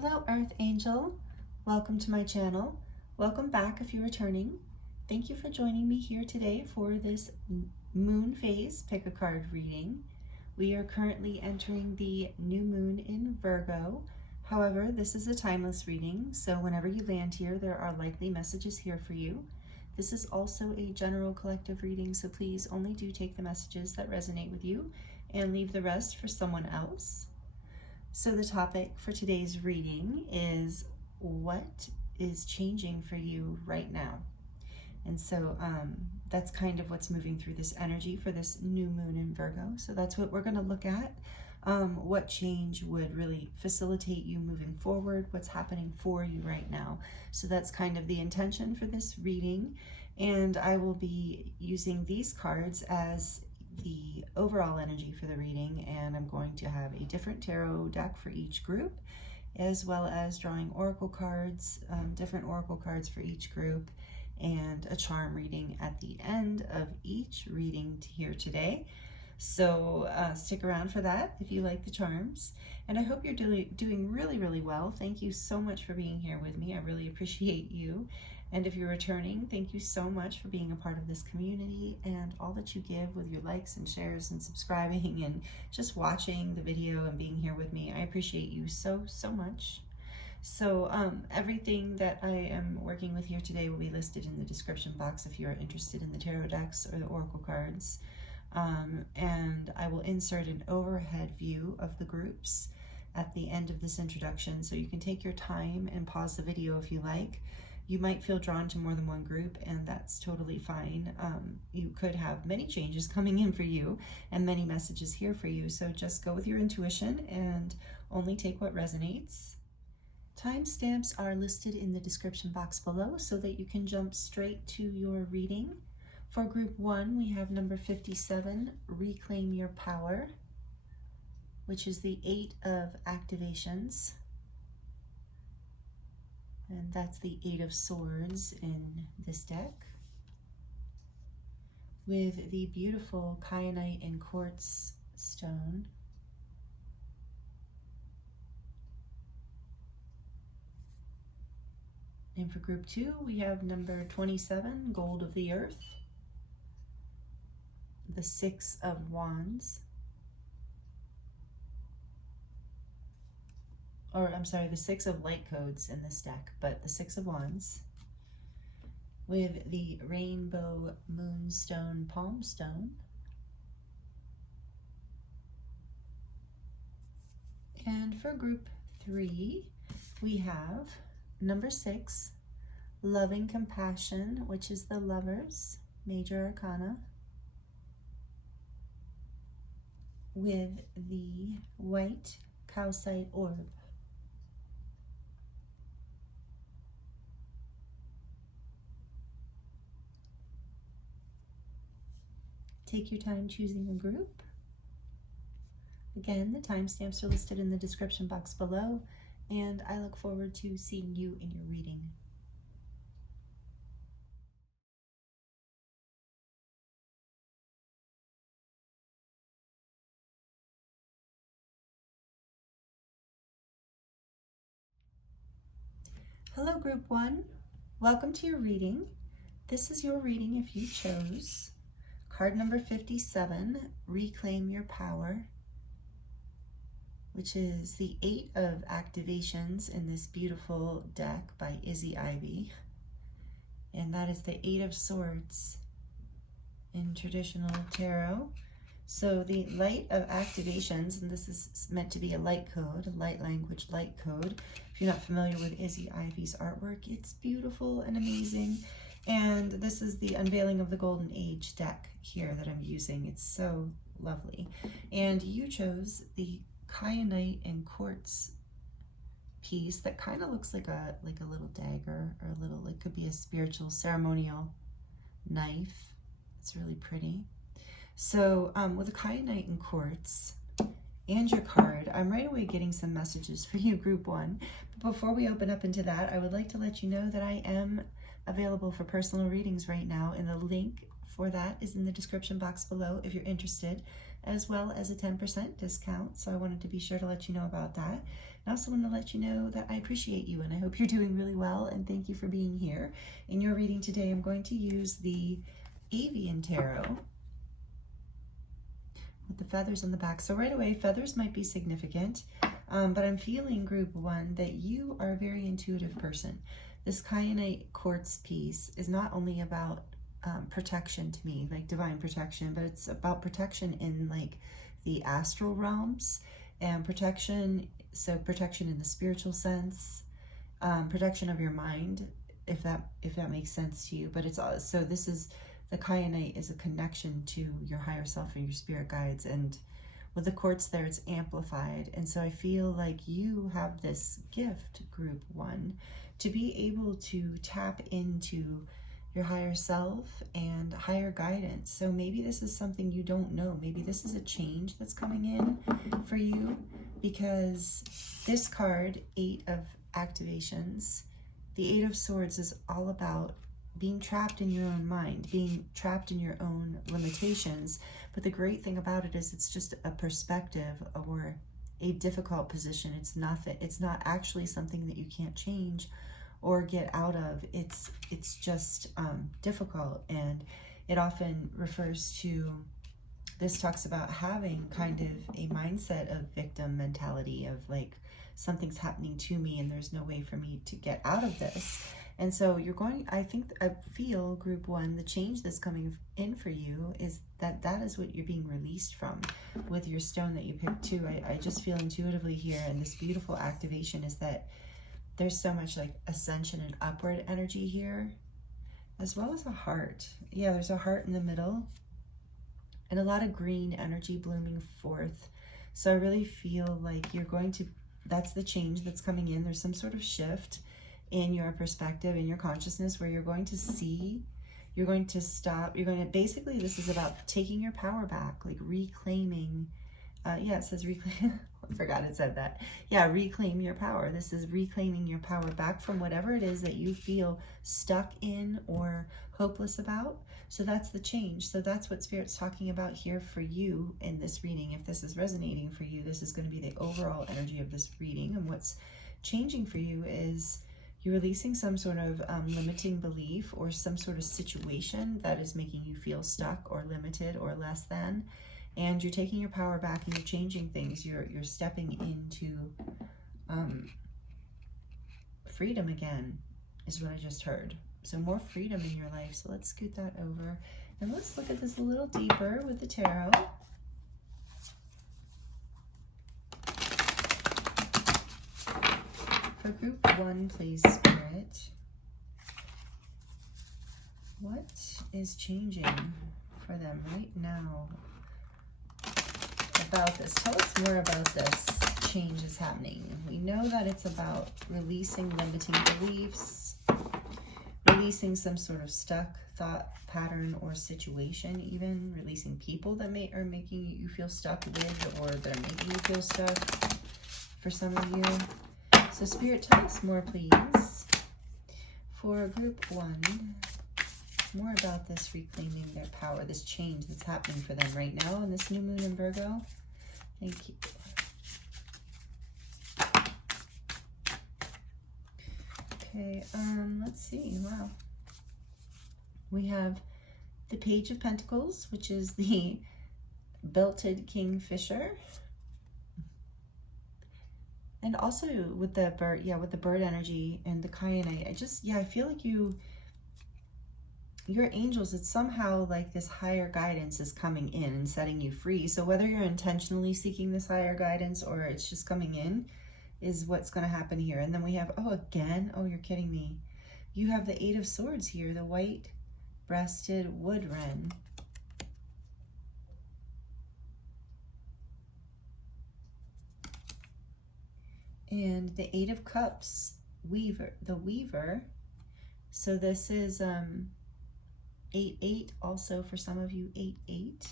Hello Earth Angel, welcome to my channel. Welcome back if you're returning. Thank you for joining me here today for this moon phase pick a card reading. We are currently entering the new moon in Virgo. However, this is a timeless reading, so whenever you land here, there are likely messages here for you. This is also a general collective reading, so please only do take the messages that resonate with you and leave the rest for someone else. So the topic for today's reading is what is changing for you right now. And so that's kind of what's moving through this energy for this new moon in Virgo. So that's what we're going to look at. What change would really facilitate you moving forward? What's happening for you right now? So that's kind of the intention for this reading. And I will be using these cards as the overall energy for the reading, and I'm going to have a different tarot deck for each group, as well as drawing oracle cards, different oracle cards for each group, and a charm reading at the end of each reading here today. So stick around for that if you like the charms, and I hope you're doing really well. Thank you so much for being here with me. I really appreciate you. And if you're returning, thank you so much for being a part of this community and all that you give with your likes and shares and subscribing and just watching the video and being here with me. I appreciate you so much. So everything that I am working with here today will be listed in the description box if you're interested in the tarot decks or the oracle cards. And I will insert an overhead view of the groups at the end of this introduction, so you can take your time and pause the video if you like. You might feel drawn to more than one group, and that's totally fine. You could have many changes coming in for you and many messages here for you, so just go with your intuition and only take what resonates. Timestamps are listed in the description box below so that you can jump straight to your reading. For group 1, we have number 57, Reclaim Your Power, which is the 8 of activations. And that's the 8 of Swords in this deck, with the beautiful Kyanite and Quartz stone. And for group 2, we have number 27, Gold of the Earth, the 6 of Wands, or I'm sorry, the 6 of light codes in this deck, but the 6 of Wands, with the Rainbow Moonstone Palm Stone. And for group 3, we have number 6, Loving Compassion, which is the Lovers, Major Arcana, with the white Calcite orb. Take your time choosing a group. Again, the timestamps are listed in the description box below, and I look forward to seeing you in your reading. Hello group 1, welcome to your reading. This is your reading if you chose. Card number 57, Reclaim Your Power, which is the 8 of activations in this beautiful deck by Izzy Ivy. And that is the 8 of Swords in traditional tarot. So the light of activations, and this is meant to be a light code, a light language light code. If you're not familiar with Izzy Ivy's artwork, it's beautiful and amazing. And this is the unveiling of the Golden Age deck here that I'm using. It's so lovely. And you chose the Kyanite and Quartz piece that kind of looks like a little dagger, or a little, it could be a spiritual ceremonial knife. It's really pretty. So with the Kyanite and Quartz and your card, I'm right away getting some messages for you, group 1. But before we open up into that, I would like to let you know that I am available for personal readings right now, and the link for that is in the description box below if you're interested, as well as a 10% discount. So I wanted to be sure to let you know about that. I also want to let you know that I appreciate you and I hope you're doing really well, and thank you for being here. In your reading today, I'm going to use the Avian Tarot with the feathers on the back. So right away, feathers might be significant, but I'm feeling, group one, that you are a very intuitive person. This Kyanite quartz piece is not only about protection to me, like divine protection, but it's about protection in like the astral realms, and protection, so protection in the spiritual sense, protection of your mind, if that makes sense to you. But it's so this is, the Kyanite is a connection to your higher self and your spirit guides, and with the quartz there, it's amplified. And so I feel like you have this gift, group one, to be able to tap into your higher self and higher guidance. So maybe this is something you don't know. Maybe this is a change that's coming in for you, because this card, 8 of activations, the 8 of swords, is all about being trapped in your own mind, being trapped in your own limitations. But the great thing about it is it's just a perspective or a difficult position. It's not actually something that you can't change or get out of. It's just difficult, and it often refers to, this talks about having kind of a mindset of victim mentality, of like, something's happening to me and there's no way for me to get out of this. And so you're going, I feel, group one, the change that's coming in for you is that is what you're being released from with your stone that you picked too. I just feel intuitively here, and this beautiful activation is that there's so much like ascension and upward energy here, as well as a heart. Yeah, there's a heart in the middle and a lot of green energy blooming forth. So I really feel like you're going to, that's the change that's coming in. There's some sort of shift in your perspective, in your consciousness, where you're going to see, you're going to stop, you're going to, basically this is about taking your power back, like reclaiming, yeah, it says reclaim, I forgot it said that. Yeah, reclaim your power. This is reclaiming your power back from whatever it is that you feel stuck in or hopeless about. So that's the change. So that's what Spirit's talking about here for you in this reading. If this is resonating for you, this is going to be the overall energy of this reading. And what's changing for you is you're releasing some sort of limiting belief or some sort of situation that is making you feel stuck or limited or less than. And you're taking your power back and you're changing things. You're stepping into freedom again, is what I just heard. So more freedom in your life. So let's scoot that over and let's look at this a little deeper with the tarot. For group one, please, Spirit, what is changing for them right now about this? Tell us more about this change is happening. We know that it's about releasing limiting beliefs, releasing some sort of stuck thought pattern or situation, even releasing people that are making you feel stuck with, or that are making you feel stuck for some of you. So Spirit, tell us more, please, for group one, more about this reclaiming their power, this change that's happening for them right now in this new moon in Virgo. Thank you. Okay, let's see. Wow. We have the Page of Pentacles, which is the belted kingfisher. And also with the bird, yeah, with the bird energy and the Kyanite, I feel like your angels, it's somehow like this higher guidance is coming in and setting you free. So whether you're intentionally seeking this higher guidance or it's just coming in, is what's going to happen here. And then we have, oh, again, oh, you're kidding me. You have the 8 of Swords here, the white-breasted wood wren. And the 8 of Cups, the weaver. So this is 8-8, also for some of you, 8-8.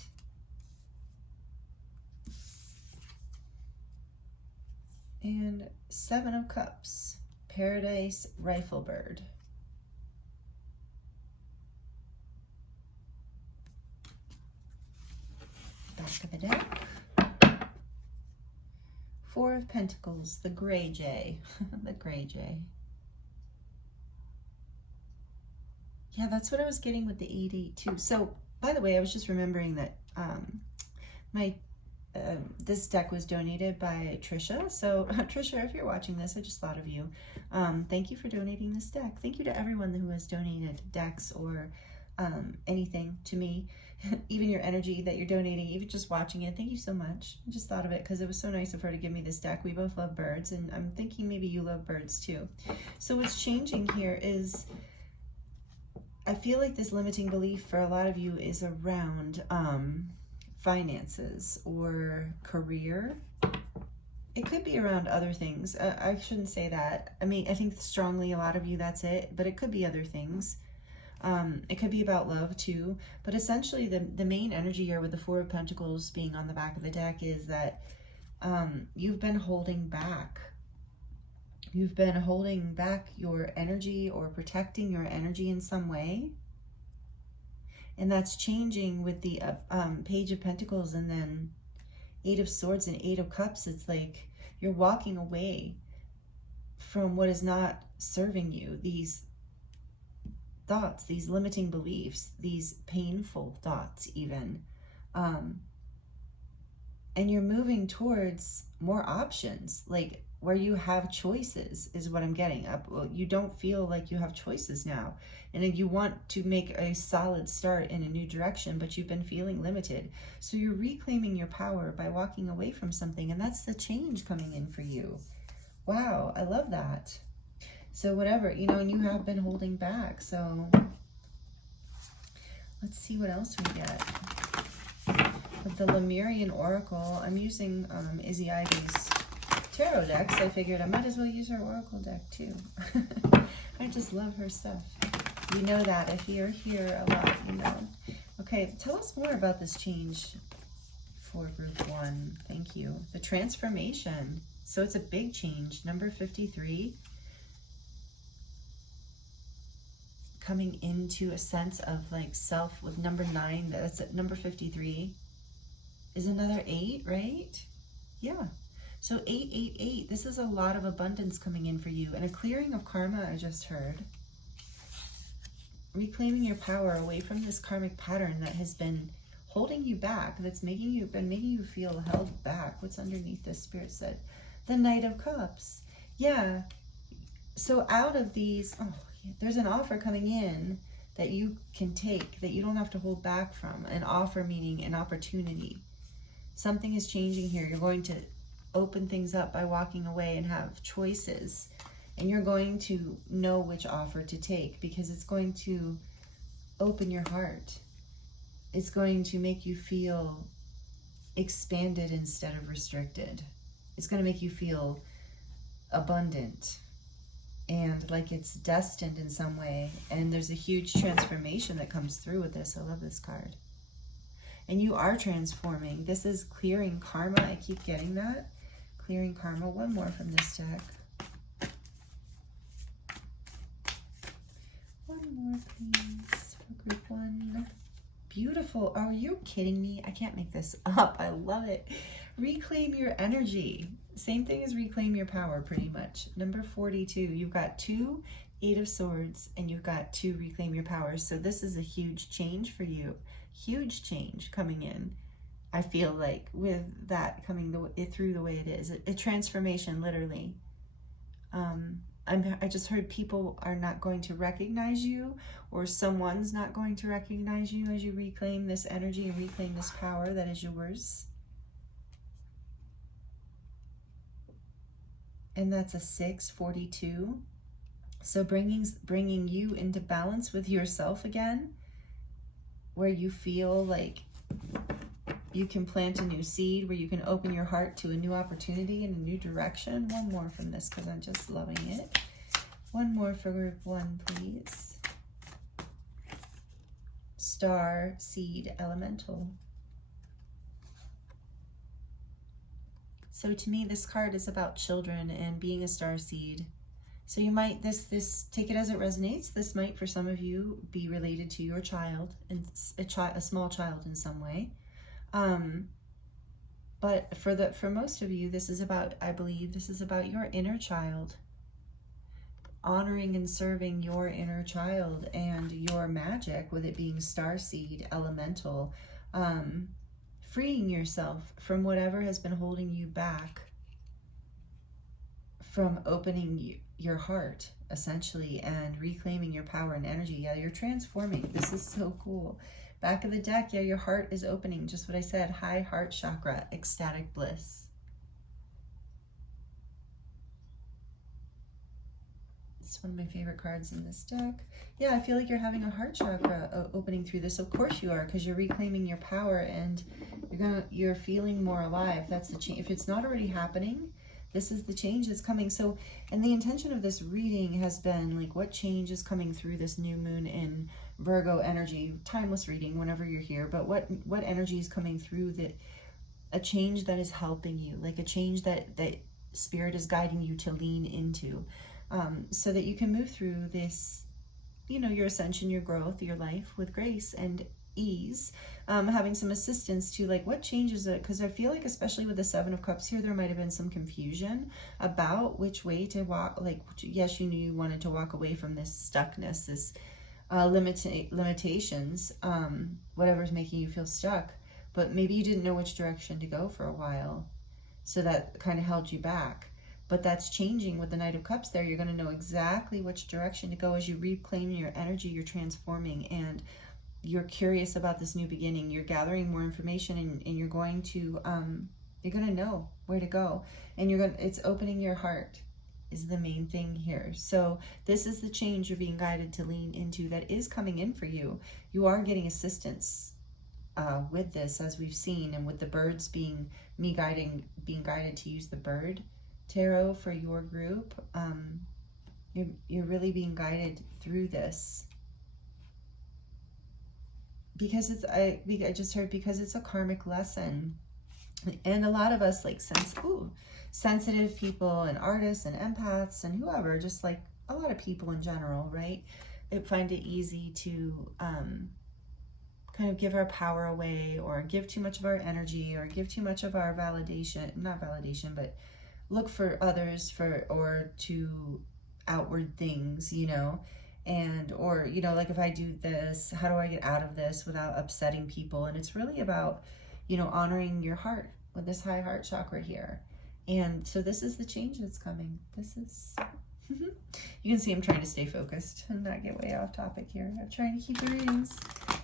And 7 of Cups, Paradise Rifle Bird. back of the deck. Four of Pentacles, the gray jay, the gray jay. Yeah, that's what I was getting with the 8-8 too. So, by the way, I was just remembering that this deck was donated by Trisha. So, Trisha, if you're watching this, I just thought of you. Thank you for donating this deck. Thank you to everyone who has donated decks or anything to me, even your energy that you're donating, even just watching it. Thank you so much. I just thought of it because it was so nice of her to give me this deck. We both love birds, and I'm thinking maybe you love birds too. So what's changing here is I feel like this limiting belief for a lot of you is around finances or career. It could be around other things. I shouldn't say that. I mean, I think strongly a lot of you that's it, but it could be other things. It could be about love too, but essentially the main energy here with the Four of Pentacles being on the back of the deck is that you've been holding back. You've been holding back your energy or protecting your energy in some way. And that's changing with the Page of Pentacles and then 8 of Swords and 8 of Cups. It's like you're walking away from what is not serving you. These thoughts, these limiting beliefs, these painful thoughts even. And you're moving towards more options, like where you have choices is what I'm getting. You don't feel like you have choices now. And then you want to make a solid start in a new direction, but you've been feeling limited. So you're reclaiming your power by walking away from something. And that's the change coming in for you. Wow, I love that. So whatever, you know, and you have been holding back. So let's see what else we get. With the Lemurian Oracle, I'm using Izzy Ivy's tarot decks. I figured I might as well use her Oracle deck too. I just love her stuff. You know that if you're here a lot, you know. Okay, tell us more about this change for group 1. Thank you. The transformation. So it's a big change. Number 53. Coming into a sense of like self with number 9. That's at number 53. Is another 8, right? Yeah. So 888, this is a lot of abundance coming in for you. And a clearing of karma, I just heard. Reclaiming your power away from this karmic pattern that has been holding you back, that's making you feel held back. What's underneath this? Spirit said, the Knight of Cups. Yeah. So out of these, there's an offer coming in that you can take, that you don't have to hold back from. An offer meaning an opportunity. Something is changing here. You're going to open things up by walking away and have choices. And you're going to know which offer to take because it's going to open your heart. It's going to make you feel expanded instead of restricted. It's going to make you feel abundant and like it's destined in some way. And there's a huge transformation that comes through with this. I love this card. And you are transforming. This is clearing karma. I keep getting that. Clearing karma. One more from this deck. One more, please, for group 1. Beautiful. Are you kidding me? I can't make this up. I love it. Reclaim your energy. Same thing as reclaim your power, pretty much. Number 42. You've got 2 8 of Swords, and you've got 2 reclaim your power. So this is a huge change for you. Huge change coming in. I feel like with that coming through the way it is. A transformation, literally. I just heard people are not going to recognize you, or someone's not going to recognize you as you reclaim this energy and reclaim this power that is yours. And that's a 642. So bringing you into balance with yourself again, where you feel like you can plant a new seed, where you can open your heart to a new opportunity in a new direction. One more from this because I'm just loving it. One more for group 1, please. Star Seed Elemental. So to me, this card is about children and being a star seed. So you might, this take it as it resonates. This might, for some of you, be related to your child, and a small child in some way. But for most of you, this is about, I believe, this is about your inner child. Honoring and serving your inner child and your magic, with it being starseed, elemental, freeing yourself from whatever has been holding you back from opening your heart, essentially, and reclaiming your power and energy. Yeah, you're transforming. This is so cool. Back of the deck, yeah, your heart is opening. Just what I said, high heart chakra, ecstatic bliss. It's one of my favorite cards in this deck. Yeah, I feel like you're having a heart chakra opening through this. Of course you are, because you're reclaiming your power and you're feeling more alive. That's the change. If it's not already happening, this is the change that's coming. So, and the intention of this reading has been like, what change is coming through this new moon in Virgo energy? Timeless reading whenever you're here, but what energy is coming through, that a change that is helping you, like a change that spirit is guiding you to lean into, so that you can move through this, you know, your ascension, your growth, your life with grace and ease, having some assistance to like, what changes it? Because I feel like, especially with the Seven of Cups here, there might have been some confusion about which way to walk. Like, yes, you knew you wanted to walk away from this stuckness, this limitations, whatever's making you feel stuck, but maybe you didn't know which direction to go for a while, so that kind of held you back. But that's changing with the Knight of Cups there. You're going to know exactly which direction to go as you reclaim your energy. You're transforming, and you're curious about this new beginning. You're gathering more information, and you're going to know where to go, and it's opening your heart is the main thing here. So this is the change you're being guided to lean into, that is coming in for you. You are getting assistance with this, as we've seen, and with the birds being guided to use the bird tarot for your group. You're really being guided through this, because I just heard, because it's a karmic lesson, and a lot of us, like, sensitive people and artists and empaths and whoever, just like a lot of people in general, right, find it easy to kind of give our power away, or give too much of our energy, or give too much of our not validation, but look for others or to outward things, you know, or, you know, like, if I do this, how do I get out of this without upsetting people? And it's really about, you know, honoring your heart with this high heart chakra here. And so this is the change that's coming. This is, you can see I'm trying to stay focused and not get way off topic here. I'm trying to keep the readings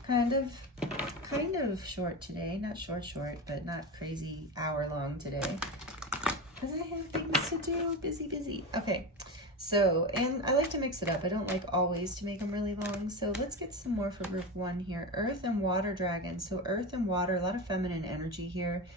kind of short today. Not short, but not crazy hour long today, because I have things to do. Busy. Okay, so, and I like to mix it up. I don't like always to make them really long. So let's get some more for group 1 here. Earth and water dragon. So earth and water, a lot of feminine energy here,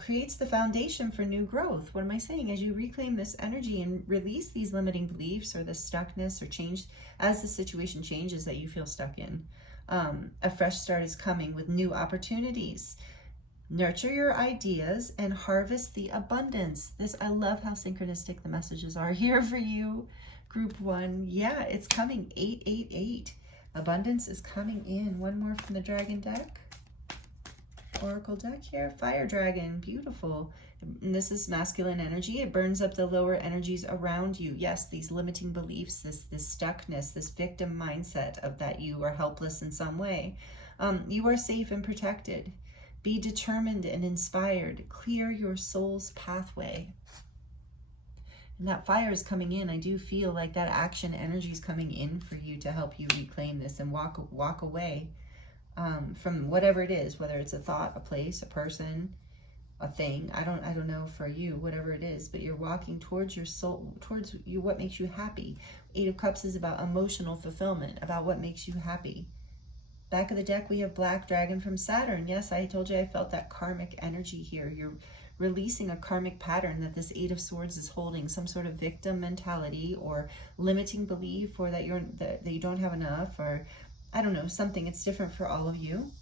creates the foundation for new growth. What am I saying? As you reclaim this energy and release these limiting beliefs, or the stuckness, or change as the situation changes that you feel stuck in, a fresh start is coming with new opportunities. Nurture your ideas and harvest the abundance. I love how synchronistic the messages are here for you, group 1. Yeah, it's coming. 888. Abundance is coming in. One more from the dragon deck. Oracle deck here. Fire dragon. Beautiful. And this is masculine energy. It burns up the lower energies around you. Yes, these limiting beliefs, this stuckness, this victim mindset of that you are helpless in some way. You are safe and protected. Be determined and inspired. Clear your soul's pathway. And that fire is coming in. I do feel like that action energy is coming in for you to help you reclaim this and walk away from whatever it is, whether it's a thought, a place, a person, a thing. I don't know for you, whatever it is, but you're walking towards your soul, towards you, what makes you happy. 8 of Cups is about emotional fulfillment, about what makes you happy. Back of the deck, we have Black Dragon from Saturn. Yes, I told you I felt that karmic energy here. You're releasing a karmic pattern that this 8 of Swords is holding, some sort of victim mentality or limiting belief, or that you don't have enough, or I don't know, something. It's different for all of you.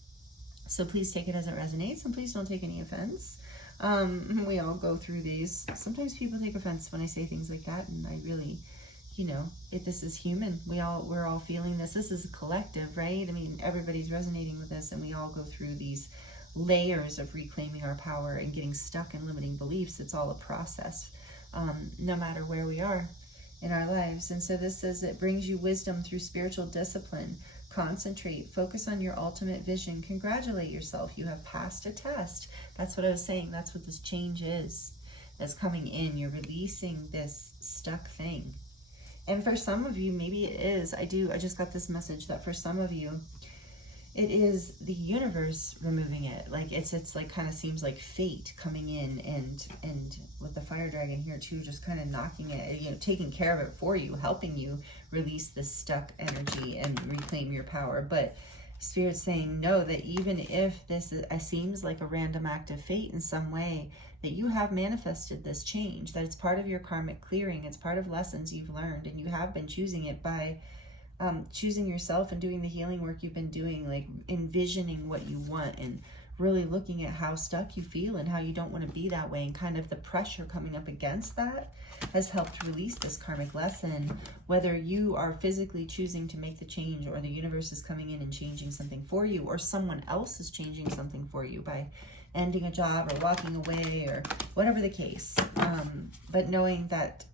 So please take it as it resonates, and please don't take any offense. We all go through these. Sometimes people take offense when I say things like that, and I really, you know, this is human. We're all feeling this. This is a collective, right? I mean, everybody's resonating with this, and we all go through these layers of reclaiming our power and getting stuck in limiting beliefs. It's all a process, no matter where we are in our lives. And so this says it brings you wisdom through spiritual discipline. Concentrate, focus on your ultimate vision, congratulate yourself. You have passed a test. That's what I was saying. That's what this change is that's coming in. You're releasing this stuck thing. And for some of you, maybe it is, I just got this message that for some of you, it is the universe removing it. Like it's like kind of seems like fate coming in and with the fire dragon here too, just kind of knocking it, you know, taking care of it for you, helping you release this stuck energy and reclaim your power. But Spirit's saying no, that even if this seems like a random act of fate in some way, that you have manifested this change, that it's part of your karmic clearing, it's part of lessons you've learned, and you have been choosing it by choosing yourself and doing the healing work you've been doing, like envisioning what you want and really looking at how stuck you feel and how you don't want to be that way, and kind of the pressure coming up against that has helped release this karmic lesson. Whether you are physically choosing to make the change, or the universe is coming in and changing something for you, or someone else is changing something for you by ending a job or walking away or whatever the case, but knowing that,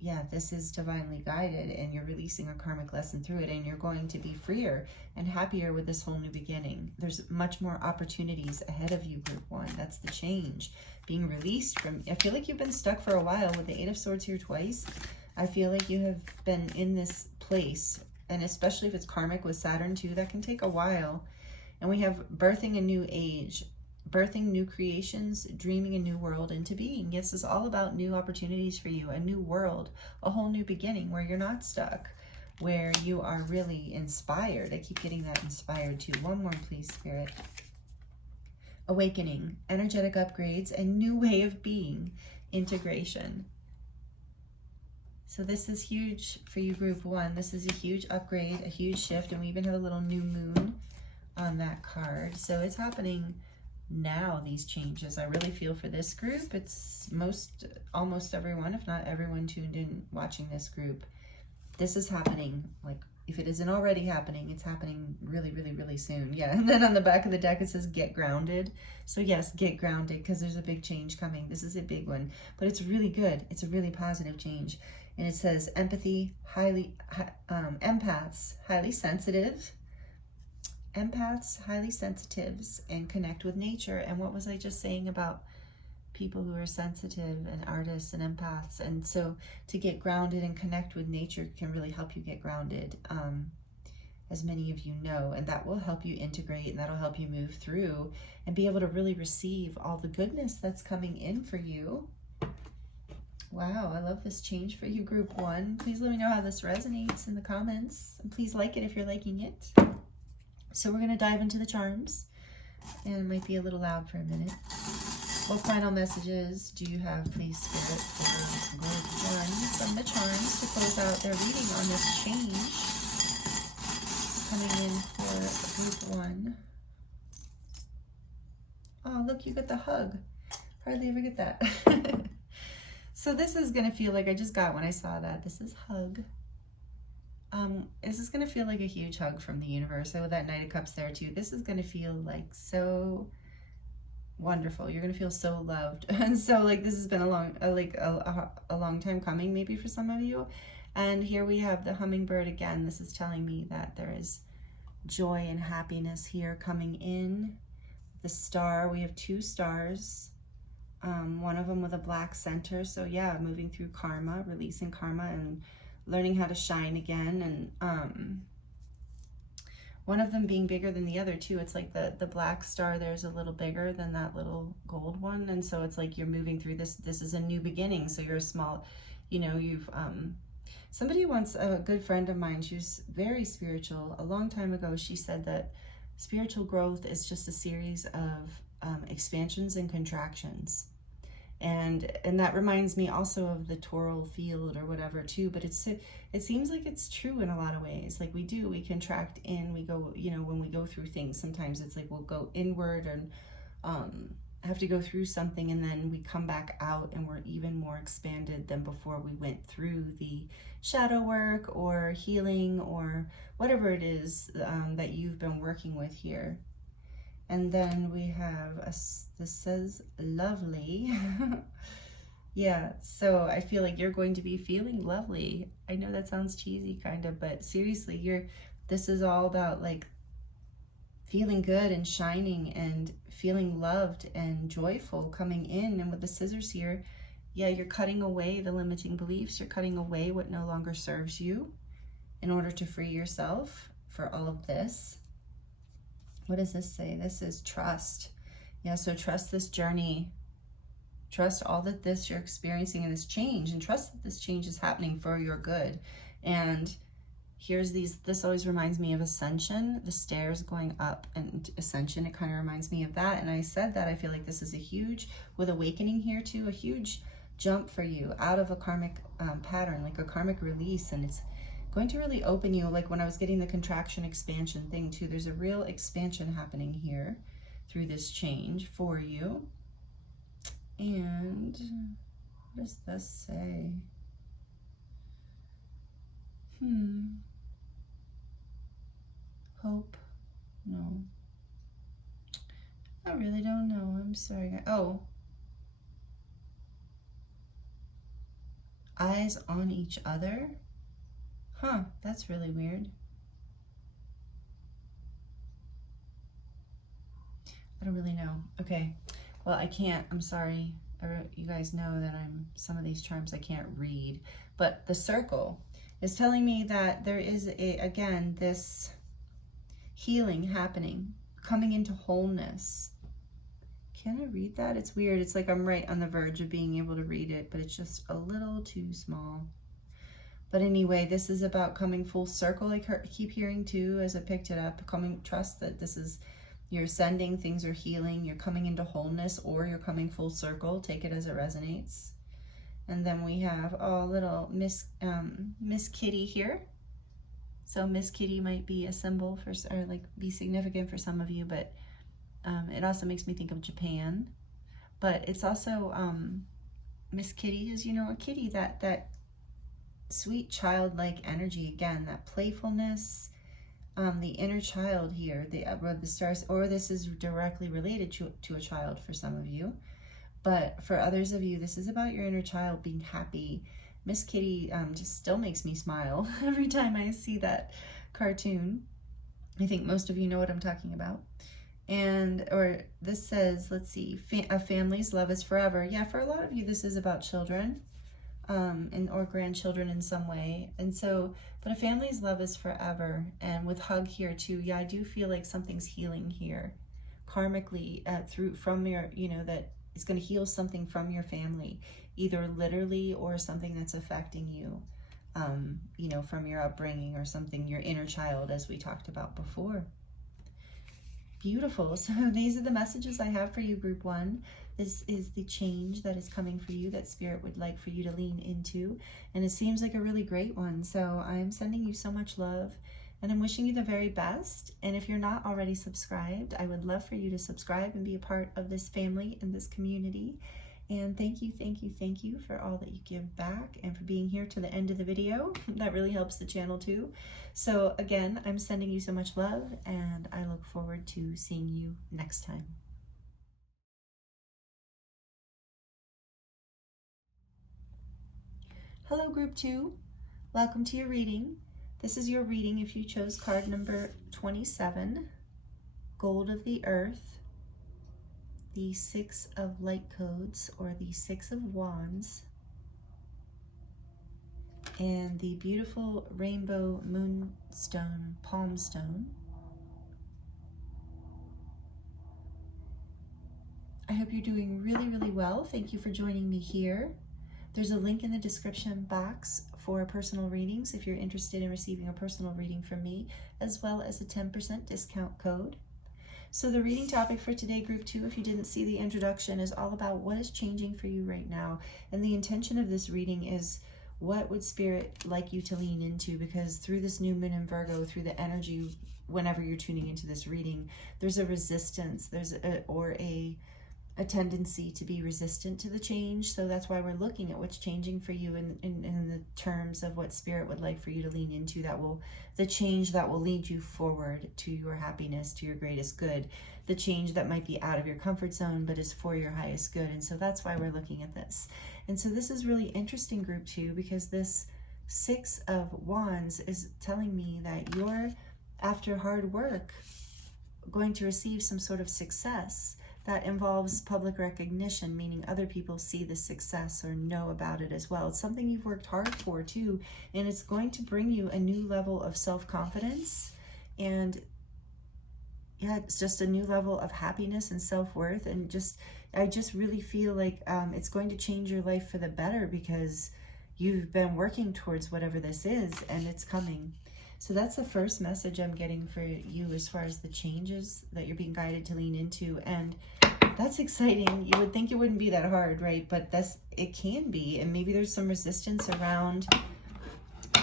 yeah, this is divinely guided and you're releasing a karmic lesson through it, and you're going to be freer and happier with this whole new beginning. There's much more opportunities ahead of you, Group 1. That's the change. Being released from, I feel like you've been stuck for a while with the Eight of Swords here twice. I feel like you have been in this place, and especially if it's karmic with Saturn too, that can take a while. And we have birthing a new age, birthing new creations, dreaming a new world into being. This is all about new opportunities for you, a new world, a whole new beginning where you're not stuck, where you are really inspired. I keep getting that inspired too. One more, please, Spirit. Awakening, energetic upgrades, and new way of being, integration. So this is huge for you, Group 1. This is a huge upgrade, a huge shift, and we even have a little new moon on that card. So it's happening now, these changes. I really feel for this group. It's almost everyone, if not everyone tuned in watching this group. This is happening, like, if it isn't already happening, it's happening really, really, really soon. Yeah, and then on the back of the deck, it says get grounded. So yes, get grounded, because there's a big change coming. This is a big one, but it's really good. It's a really positive change. And it says empathy, empaths, highly sensitive. Empaths, highly sensitives, and connect with nature. And what was I just saying about people who are sensitive and artists and empaths? And so to get grounded and connect with nature can really help you get grounded, as many of you know, and that will help you integrate, and that'll help you move through and be able to really receive all the goodness that's coming in for you. Wow, I love this change for you, Group 1. Please let me know how this resonates in the comments, and please like it if you're liking it. So we're going to dive into the charms, and it might be a little loud for a minute. What final messages do you have, please, Spirit, for Group 1 from the charms to close out their reading on this change coming in for Group 1? Oh, look, you got the hug. Hardly ever get that. So this is going to feel like, I just got when I saw that. This is hug. This is going to feel like a huge hug from the universe. So with that Knight of Cups there too, this is going to feel like so wonderful. You're going to feel so loved. And so like this has been a long time coming, maybe for some of you. And here we have the hummingbird again. This is telling me that there is joy and happiness here coming in. The star, we have 2 stars. One of them with a black center. So yeah, moving through karma, releasing karma, and learning how to shine again. And one of them being bigger than the other too. It's like the black star there's a little bigger than that little gold one. And so it's like you're moving through this is a new beginning. So you're a small, you know, you've somebody once, a good friend of mine, she was very spiritual a long time ago, she said that spiritual growth is just a series of expansions and contractions. And that reminds me also of the toral field or whatever too, but it seems like it's true in a lot of ways. Like we contract in, we go, you know, when we go through things, sometimes it's like we'll go inward and have to go through something, and then we come back out and we're even more expanded than before we went through the shadow work or healing or whatever it is that you've been working with here. And then we have, this says lovely. Yeah, so I feel like you're going to be feeling lovely. I know that sounds cheesy kind of, but seriously, this is all about like feeling good and shining and feeling loved and joyful coming in. And with the scissors here, yeah, you're cutting away the limiting beliefs. You're cutting away what no longer serves you in order to free yourself for all of this. What does this say? This is trust. Yeah, so trust this journey. Trust all that this you're experiencing in this change, and trust that this change is happening for your good. And here's this always reminds me of ascension, the stairs going up and ascension. It kind of reminds me of that. And I said that I feel like this is a huge, with awakening here too, a huge jump for you out of a karmic pattern, like a karmic release. And it's going to really open you, like when I was getting the contraction expansion thing too, there's a real expansion happening here through this change for you. And what does this say? Hope? No. I really don't know. I'm sorry. Oh. Eyes on each other? Huh, that's really weird. I don't really know. Okay. Well, I can't. I'm sorry. You guys know that some of these charms I can't read. But the circle is telling me that there is, again, this healing happening, coming into wholeness. Can I read that? It's weird. It's like I'm right on the verge of being able to read it, but it's just a little too small. But anyway, this is about coming full circle. I keep hearing too, as I picked it up, trust that this is, you're ascending, things are healing, you're coming into wholeness, or you're coming full circle. Take it as it resonates. And then we have, oh, little Miss Kitty here. So Miss Kitty might be a symbol for, or like be significant for some of you, but it also makes me think of Japan. But it's also, Miss Kitty is, a kitty, that sweet childlike energy, again, that playfulness, the inner child here, the stars, or this is directly related to a child for some of you. But for others of you, this is about your inner child being happy. Miss Kitty just still makes me smile every time I see that cartoon. I think most of you know what I'm talking about. Or this says, let's see, a family's love is forever. Yeah, for a lot of you, this is about children. Or grandchildren in some way. And so, but a family's love is forever. And with hug here too, yeah, I do feel like something's healing here karmically from your, that is going to heal something from your family, either literally or something that's affecting you, from your upbringing or something, your inner child, as we talked about before. Beautiful. So these are the messages I have for you, group 1. This is the change that is coming for you, that Spirit would like for you to lean into. And it seems like a really great one. So I'm sending you so much love, and I'm wishing you the very best. And if you're not already subscribed, I would love for you to subscribe and be a part of this family and this community. And thank you, thank you, thank you for all that you give back and for being here to the end of the video. That really helps the channel too. So again, I'm sending you so much love, and I look forward to seeing you next time. Hello, group 2. Welcome to your reading. This is your reading if you chose card number 27, Gold of the Earth, the 6 of Light Codes, or the 6 of Wands, and the beautiful rainbow moonstone, palm stone. I hope you're doing really, really well. Thank you for joining me here. There's a link in the description box for personal readings if you're interested in receiving a personal reading from me, as well as a 10% discount code. So the reading topic for today, group 2, if you didn't see the introduction, is all about what is changing for you right now. And the intention of this reading is, what would Spirit like you to lean into? Because through this new moon in Virgo, through the energy, whenever you're tuning into this reading, there's a resistance, there's a a tendency to be resistant to the change. So that's why we're looking at what's changing for you in the terms of what Spirit would like for you to lean into, the change that will lead you forward to your happiness, to your greatest good, the change that might be out of your comfort zone but is for your highest good. And so that's why we're looking at this. And so this is really interesting, group 2, because this 6 of Wands is telling me that you're, after hard work, going to receive some sort of success that involves public recognition, meaning other people see the success or know about it as well. It's something you've worked hard for too, and it's going to bring you a new level of self-confidence, and yeah, it's just a new level of happiness and self-worth. And I just really feel like it's going to change your life for the better, because you've been working towards whatever this is, and it's coming. So that's the first message I'm getting for you as far as the changes that you're being guided to lean into. And that's exciting. You would think it wouldn't be that hard, right? But it can be. And maybe there's some resistance around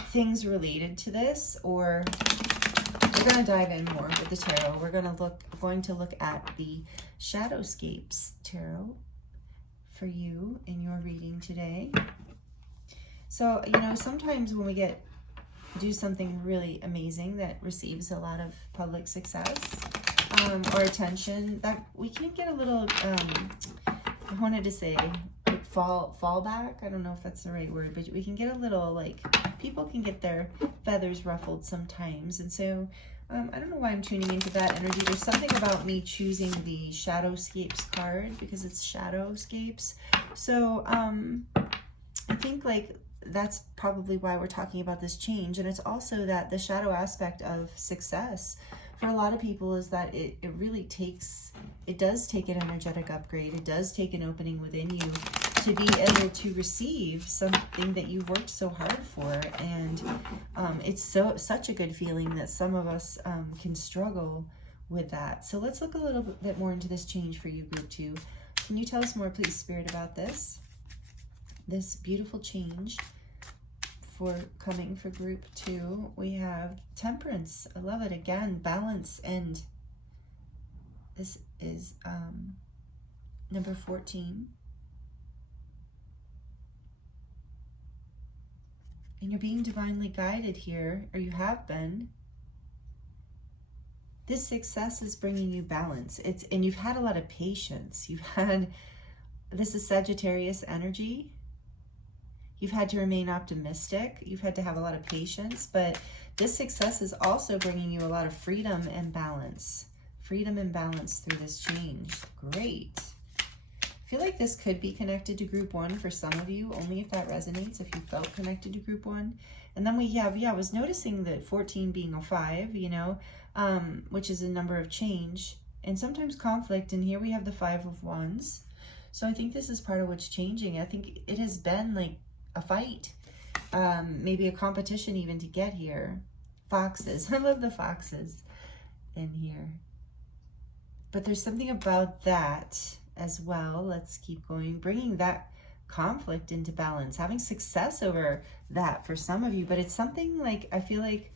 things related to this, or we're going to dive in more with the tarot. We're going to look at the Shadowscapes tarot for you in your reading today. So, sometimes when we do something really amazing that receives a lot of public success or attention, that we can get a little, I wanted to say, like fall back. I don't know if that's the right word, but we can get a little, like, people can get their feathers ruffled sometimes. And so I don't know why I'm tuning into that energy. There's something about me choosing the Shadowscapes card because it's Shadowscapes. So I think, like, that's probably why we're talking about this change. And it's also that the shadow aspect of success for a lot of people is that it does take an energetic upgrade. It does take an opening within you to be able to receive something that you worked so hard for. And it's such a good feeling that some of us can struggle with that. So let's look a little bit more into this change for you, group 2. Can you tell us more, please, Spirit, about this beautiful change coming for group 2? We have Temperance. I love it. Again, balance, and this is number 14. And you're being divinely guided here, or you have been. This success is bringing you balance. And you've had a lot of patience. This is Sagittarius energy. You've had to remain optimistic. You've had to have a lot of patience, but this success is also bringing you a lot of freedom and balance. Freedom and balance through this change. Great. I feel like this could be connected to group 1 for some of you, only if that resonates, if you felt connected to group 1. And then we have, I was noticing that 14 being a 5, which is a number of change and sometimes conflict. And here we have the 5 of Wands. So I think this is part of what's changing. I think it has been like a fight, maybe a competition even to get here. Foxes. I love the foxes in here. But there's something about that as well. Let's keep going. Bringing that conflict into balance. Having success over that for some of you. But it's something like, I feel like,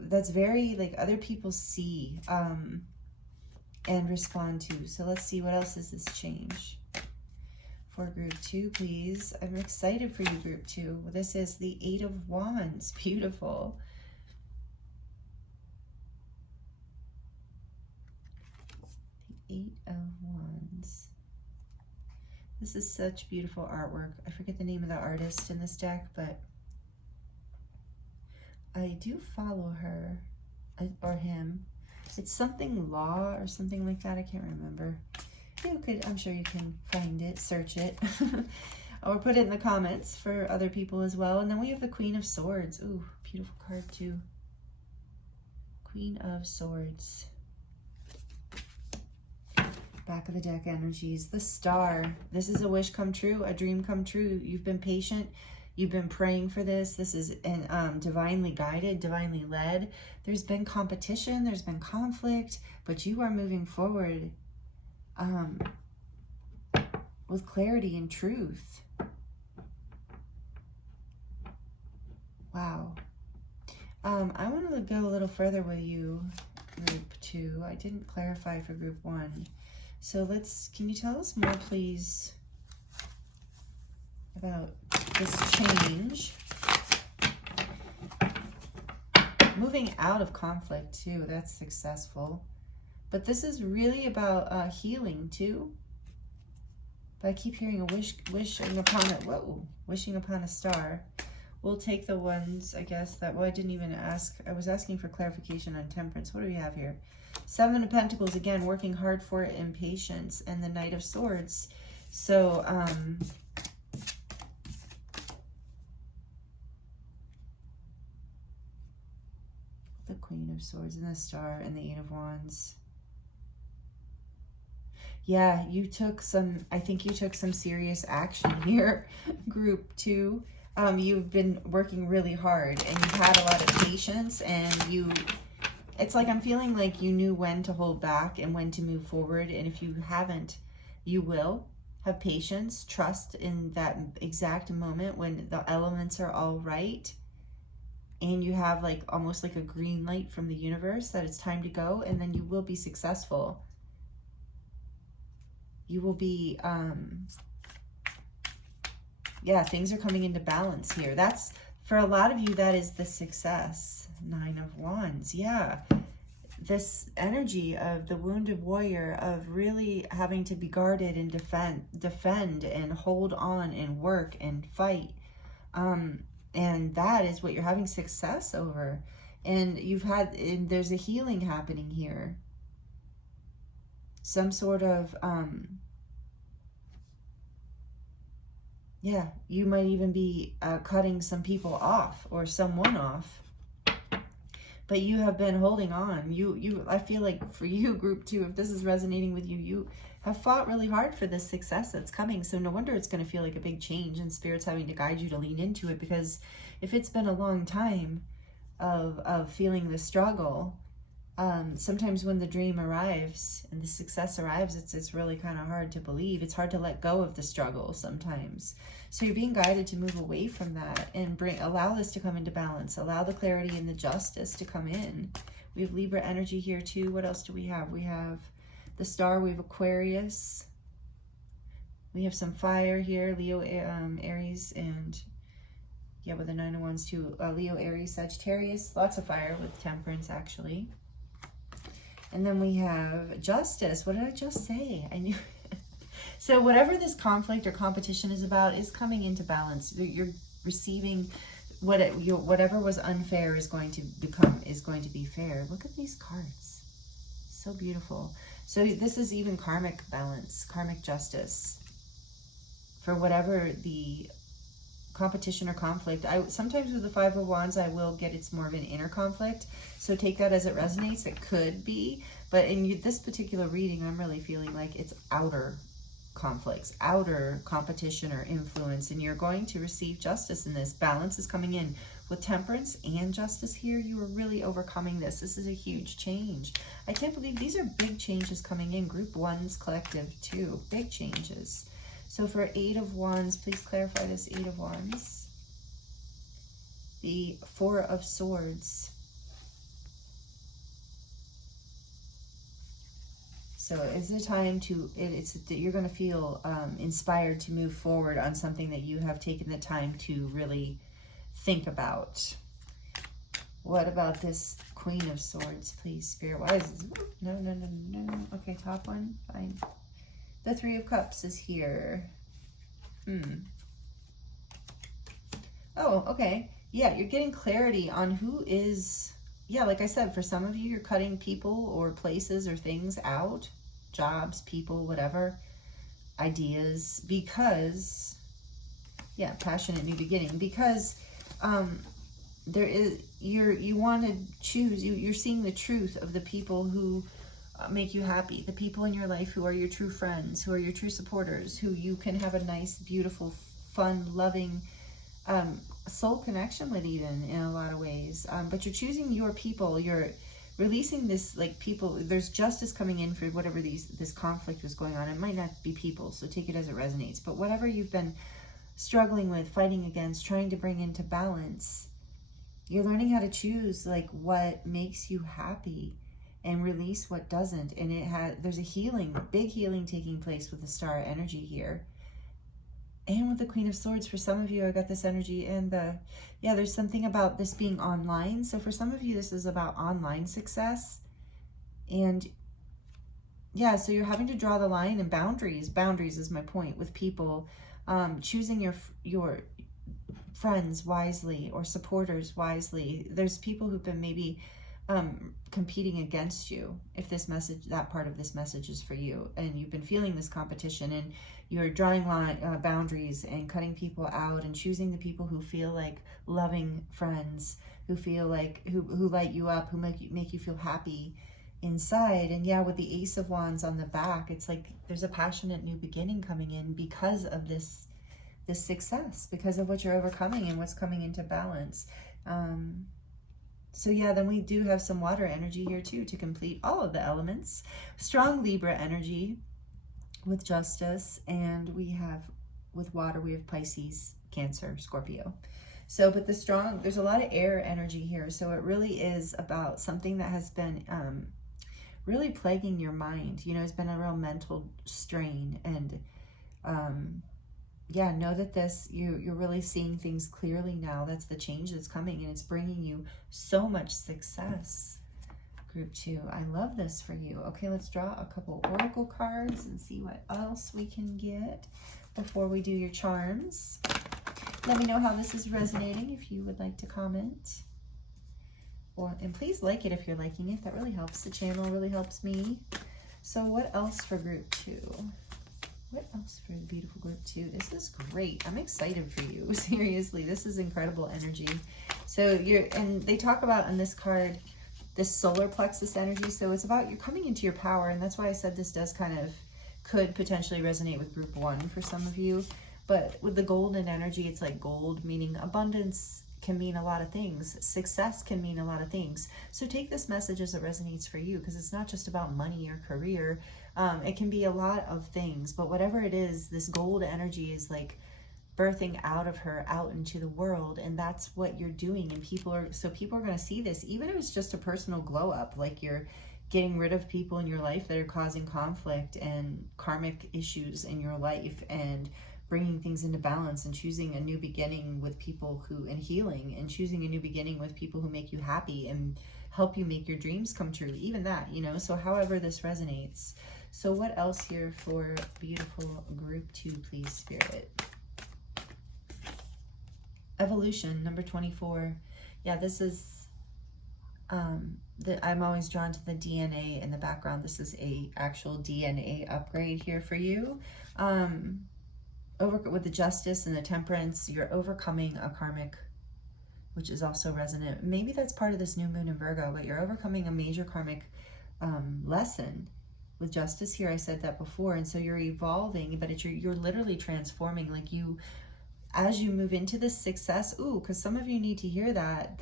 that's very, like, other people see and respond to. So let's see, what else is this change? For group 2, please. I'm excited for you, group 2. This is the 8 of Wands. Beautiful. The 8 of Wands. This is such beautiful artwork. I forget the name of the artist in this deck, but I do follow her or him. It's something Law or something like that. I can't remember. I'm sure you can find it, search it, or put it in the comments for other people as well. And then we have the Queen of Swords. Ooh, beautiful card too. Queen of Swords. Back of the deck energies. The Star. This is a wish come true, a dream come true. You've been patient. You've been praying for this. This is divinely guided, divinely led. There's been competition. There's been conflict, but you are moving forward with clarity and truth. Wow. I want to go a little further with you, group 2. I didn't clarify for group 1. So can you tell us more, please, about this change? Moving out of conflict too, that's successful. But this is really about healing too. But I keep hearing a wishing upon a star. We'll take the ones, I guess, that, well, I didn't even ask. I was asking for clarification on temperance. What do we have here? Seven of Pentacles, again, working hard for it in patience. And the Knight of Swords. So, the Queen of Swords and the Star and the Eight of Wands. Yeah, I think you took some serious action here, group 2. You've been working really hard and you've had a lot of patience, and it's like I'm feeling like you knew when to hold back and when to move forward. And if you haven't, you will have patience, trust in that exact moment when the elements are all right. And you have like almost like a green light from the universe that it's time to go, and then you will be successful. You will be, yeah, things are coming into balance here. That's, for a lot of you, that is the success. Nine of Wands, yeah. This energy of the wounded warrior, of really having to be guarded and defend and hold on and work and fight. And that is what you're having success over. And there's a healing happening here. Some sort of, yeah, you might even be cutting some people off or someone off. But you have been holding on. I feel like for you, group 2, if this is resonating with you, you have fought really hard for this success that's coming. So no wonder it's going to feel like a big change, and Spirit's having to guide you to lean into it. Because if it's been a long time of feeling the struggle, sometimes when the dream arrives and the success arrives, it's really kind of hard to believe. It's hard to let go of the struggle sometimes. So you're being guided to move away from that and allow this to come into balance. Allow the clarity and the justice to come in. We have Libra energy here too. What else do we have? We have the Star. We have Aquarius. We have some fire here. Leo, Aries, and yeah, with the Nine of Wands too. Leo, Aries, Sagittarius. Lots of fire with Temperance actually. And then we have Justice. What did I just say? I knew. So whatever this conflict or competition is about is coming into balance. You're receiving whatever was unfair is going to be fair. Look at these cards. So beautiful. So this is even karmic balance, karmic justice. For whatever the competition or conflict. Sometimes with the Five of Wands, I will get it's more of an inner conflict. So take that as it resonates. It could be. But in this particular reading, I'm really feeling like it's outer conflicts, outer competition or influence. And you're going to receive justice in this. Balance is coming in. With Temperance and Justice here, you are really overcoming this. This is a huge change. I can't believe these are big changes coming in. Group 1's collective too. Big changes. So for Eight of Wands, please clarify this Eight of Wands. The Four of Swords. So it's a time you're going to feel inspired to move forward on something that you have taken the time to really think about. What about this Queen of Swords, please, Spirit? Why is this? No. Okay, top one, fine. The Three of Cups is here. Oh, okay. Yeah, you're getting clarity on who is... Yeah, like I said, for some of you, you're cutting people or places or things out. Jobs, people, whatever. Ideas. Because... Yeah, passionate new beginning. Because there is... You want to choose... You're seeing the truth of the people who... make you happy, the people in your life who are your true friends, who are your true supporters, who you can have a nice, beautiful, fun, loving soul connection with, even in a lot of ways. But you're choosing your people. You're releasing this, like, people. There's justice coming in for whatever this conflict was going on. It might not be people, so take it as it resonates. But whatever you've been struggling with, fighting against, trying to bring into balance, you're learning how to choose, like, what makes you happy. and release what doesn't. And there's a healing, big healing taking place with the star energy here. And with the Queen of Swords, for some of you, I got this energy. And there's something about this being online. So for some of you, this is about online success. And yeah, so you're having to draw the line and boundaries. Boundaries is my point with people. Choosing your friends wisely or supporters wisely. There's people who've been maybe competing against you, if this message, that part of this message is for you, and you've been feeling this competition, and you're drawing boundaries and cutting people out and choosing the people who feel like loving friends, who feel like who light you up, who make you feel happy inside. And yeah, with the Ace of Wands on the back, it's like there's a passionate new beginning coming in because of this success, because of what you're overcoming and what's coming into balance. So yeah, then we do have some water energy here too to complete all of the elements. Strong Libra energy with Justice, and we have with water, we have Pisces, Cancer, Scorpio. So, but there's a lot of air energy here. So it really is about something that has been really plaguing your mind. You know, it's been a real mental strain. And yeah, know that you're really seeing things clearly now. That's the change that's coming, and it's bringing you so much success. Group 2, I love this for you. Okay, let's draw a couple oracle cards and see what else we can get before we do your charms. Let me know how this is resonating if you would like to comment. And please like it if you're liking it. That really helps the channel, really helps me. So what else for group 2? What else for the beautiful group 2? This is great. I'm excited for you. Seriously, this is incredible energy. So and they talk about on this card, this solar plexus energy. So it's about you're coming into your power. And that's why I said this could potentially resonate with group 1 for some of you. But with the golden energy, it's like gold, meaning abundance can mean a lot of things. Success can mean a lot of things. So take this message as it resonates for you, because it's not just about money or career. It can be a lot of things, but whatever it is, this gold energy is like birthing out of her out into the world, and that's what you're doing. And people are going to see this, even if it's just a personal glow up, like you're getting rid of people in your life that are causing conflict and karmic issues in your life, and bringing things into balance, and choosing a new beginning with people and healing, and choosing a new beginning with people who make you happy and help you make your dreams come true. Even that, you know, so however this resonates. So what else here for beautiful group 2, please, Spirit? Evolution, number 24. Yeah, this is, I'm always drawn to the DNA in the background. This is a actual DNA upgrade here for you. With the Justice and the Temperance, you're overcoming a karmic, which is also resonant. Maybe that's part of this new moon in Virgo, but you're overcoming a major karmic lesson. With Justice here, I said that before, and so you're evolving, but you're literally transforming. Like as you move into this success, because some of you need to hear that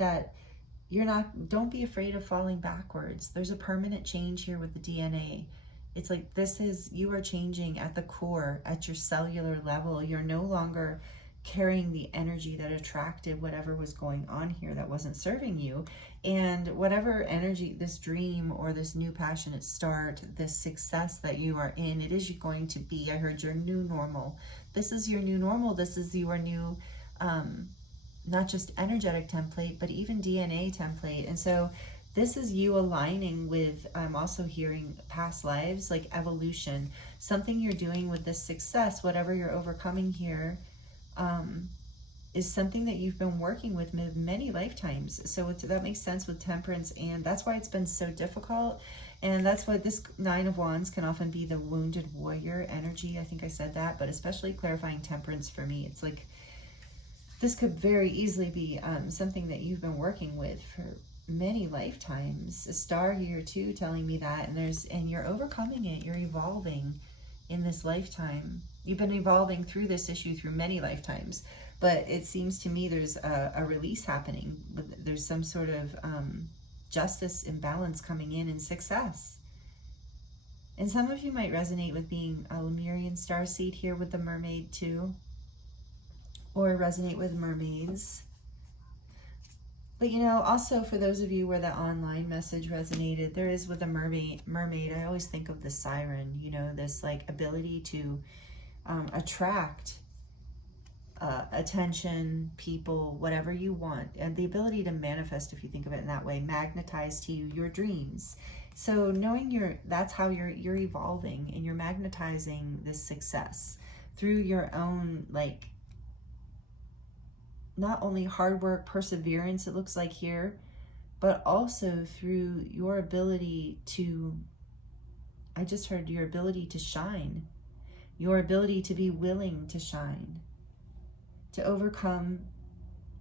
don't be afraid of falling backwards. There's a permanent change here with the DNA. It's like you are changing at the core, at your cellular level. You're no longer carrying the energy that attracted whatever was going on here that wasn't serving you. And whatever energy, this dream or this new passionate start, this success that you are in, it is going to be, I heard, your new normal. This is your new normal. This is your new, not just energetic template, but even DNA template. And so this is you aligning with, I'm also hearing past lives, like evolution, something you're doing with this success, whatever you're overcoming here, is something that you've been working with many lifetimes. So that makes sense with Temperance, and that's why it's been so difficult. And that's why this 9 of Wands can often be the wounded warrior energy. I think I said that, but especially clarifying Temperance for me. It's like, this could very easily be something that you've been working with for many lifetimes. A star here too telling me that, and you're overcoming it. You're evolving in this lifetime. You've been evolving through this issue through many lifetimes, but it seems to me there's a release happening. There's some sort of justice and balance coming in, and success. And some of you might resonate with being a Lemurian starseed here with the mermaid too, or resonate with mermaids. But you know, also for those of you where the online message resonated, there is with a mermaid, I always think of the siren, you know, this like ability to attract attention, people, whatever you want, and the ability to manifest, if you think of it in that way, magnetize to you your dreams. So knowing that's how you're evolving, and you're magnetizing this success through your own, like, not only hard work, perseverance, it looks like here, but also through your ability to, I just heard your ability to shine, your ability to be willing to shine, to overcome,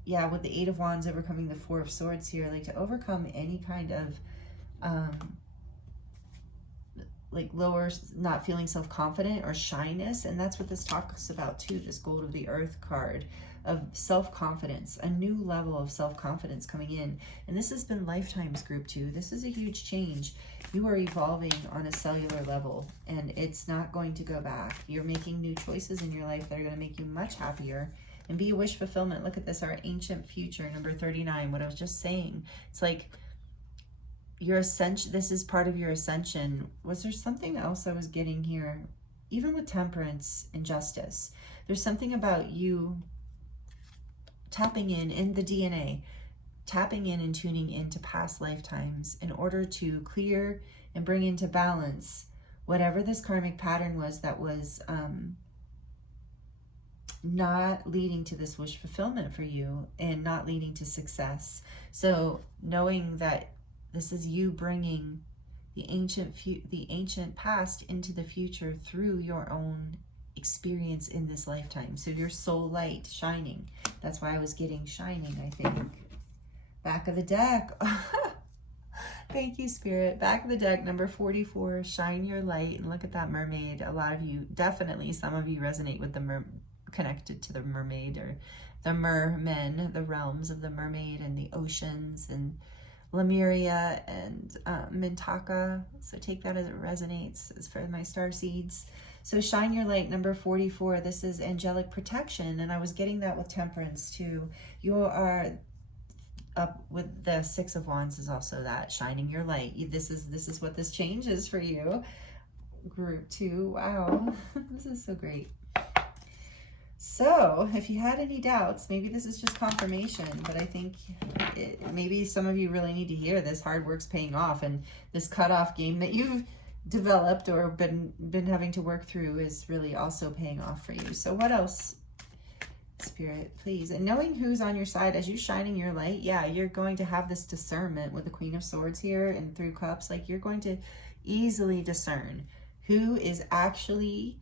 yeah, with the Eight of Wands overcoming the Four of Swords here, like to overcome any kind of like lower, not feeling self-confident or shyness. And that's what this talks about too, this Gold of the Earth card, of self-confidence, a new level of self-confidence coming in. And this has been lifetimes, group 2. This is a huge change. You are evolving on a cellular level, and it's not going to go back. You're making new choices in your life that are going to make you much happier and be a wish fulfillment. Look at this, our ancient future, number 39, what I was just saying. It's like your ascension, this is part of your ascension. Was there something else I was getting here? Even with temperance and justice, there's something about you tapping in the DNA, tapping in and tuning into past lifetimes in order to clear and bring into balance whatever this karmic pattern was that was not leading to this wish fulfillment for you and not leading to success. So knowing that this is you bringing the ancient past into the future through your own experience in this lifetime. So your soul light shining. That's why I was getting shining, I think. Back of the deck. Thank you, Spirit. Back of the deck, number 44, shine your light. And look at that mermaid. A lot of you, definitely some of you resonate with the connected to the mermaid, or the mermen, the realms of the mermaid and the oceans, and Lemuria and Mintaka. So take that as it resonates. As for my star seeds. So shine your light, number 44. This is angelic protection. And I was getting that with temperance too. You are up with the Six of Wands is also that, shining your light. This is what this change is for you. Group 2. Wow. This is so great. So if you had any doubts, maybe this is just confirmation, but I think maybe some of you really need to hear this. Hard work's paying off, and this cutoff game that you've developed or been having to work through is really also paying off for you. So what else, Spirit, please? And knowing who's on your side as you shining your light, yeah, you're going to have this discernment with the Queen of Swords here and through Cups. Like, you're going to easily discern who is actually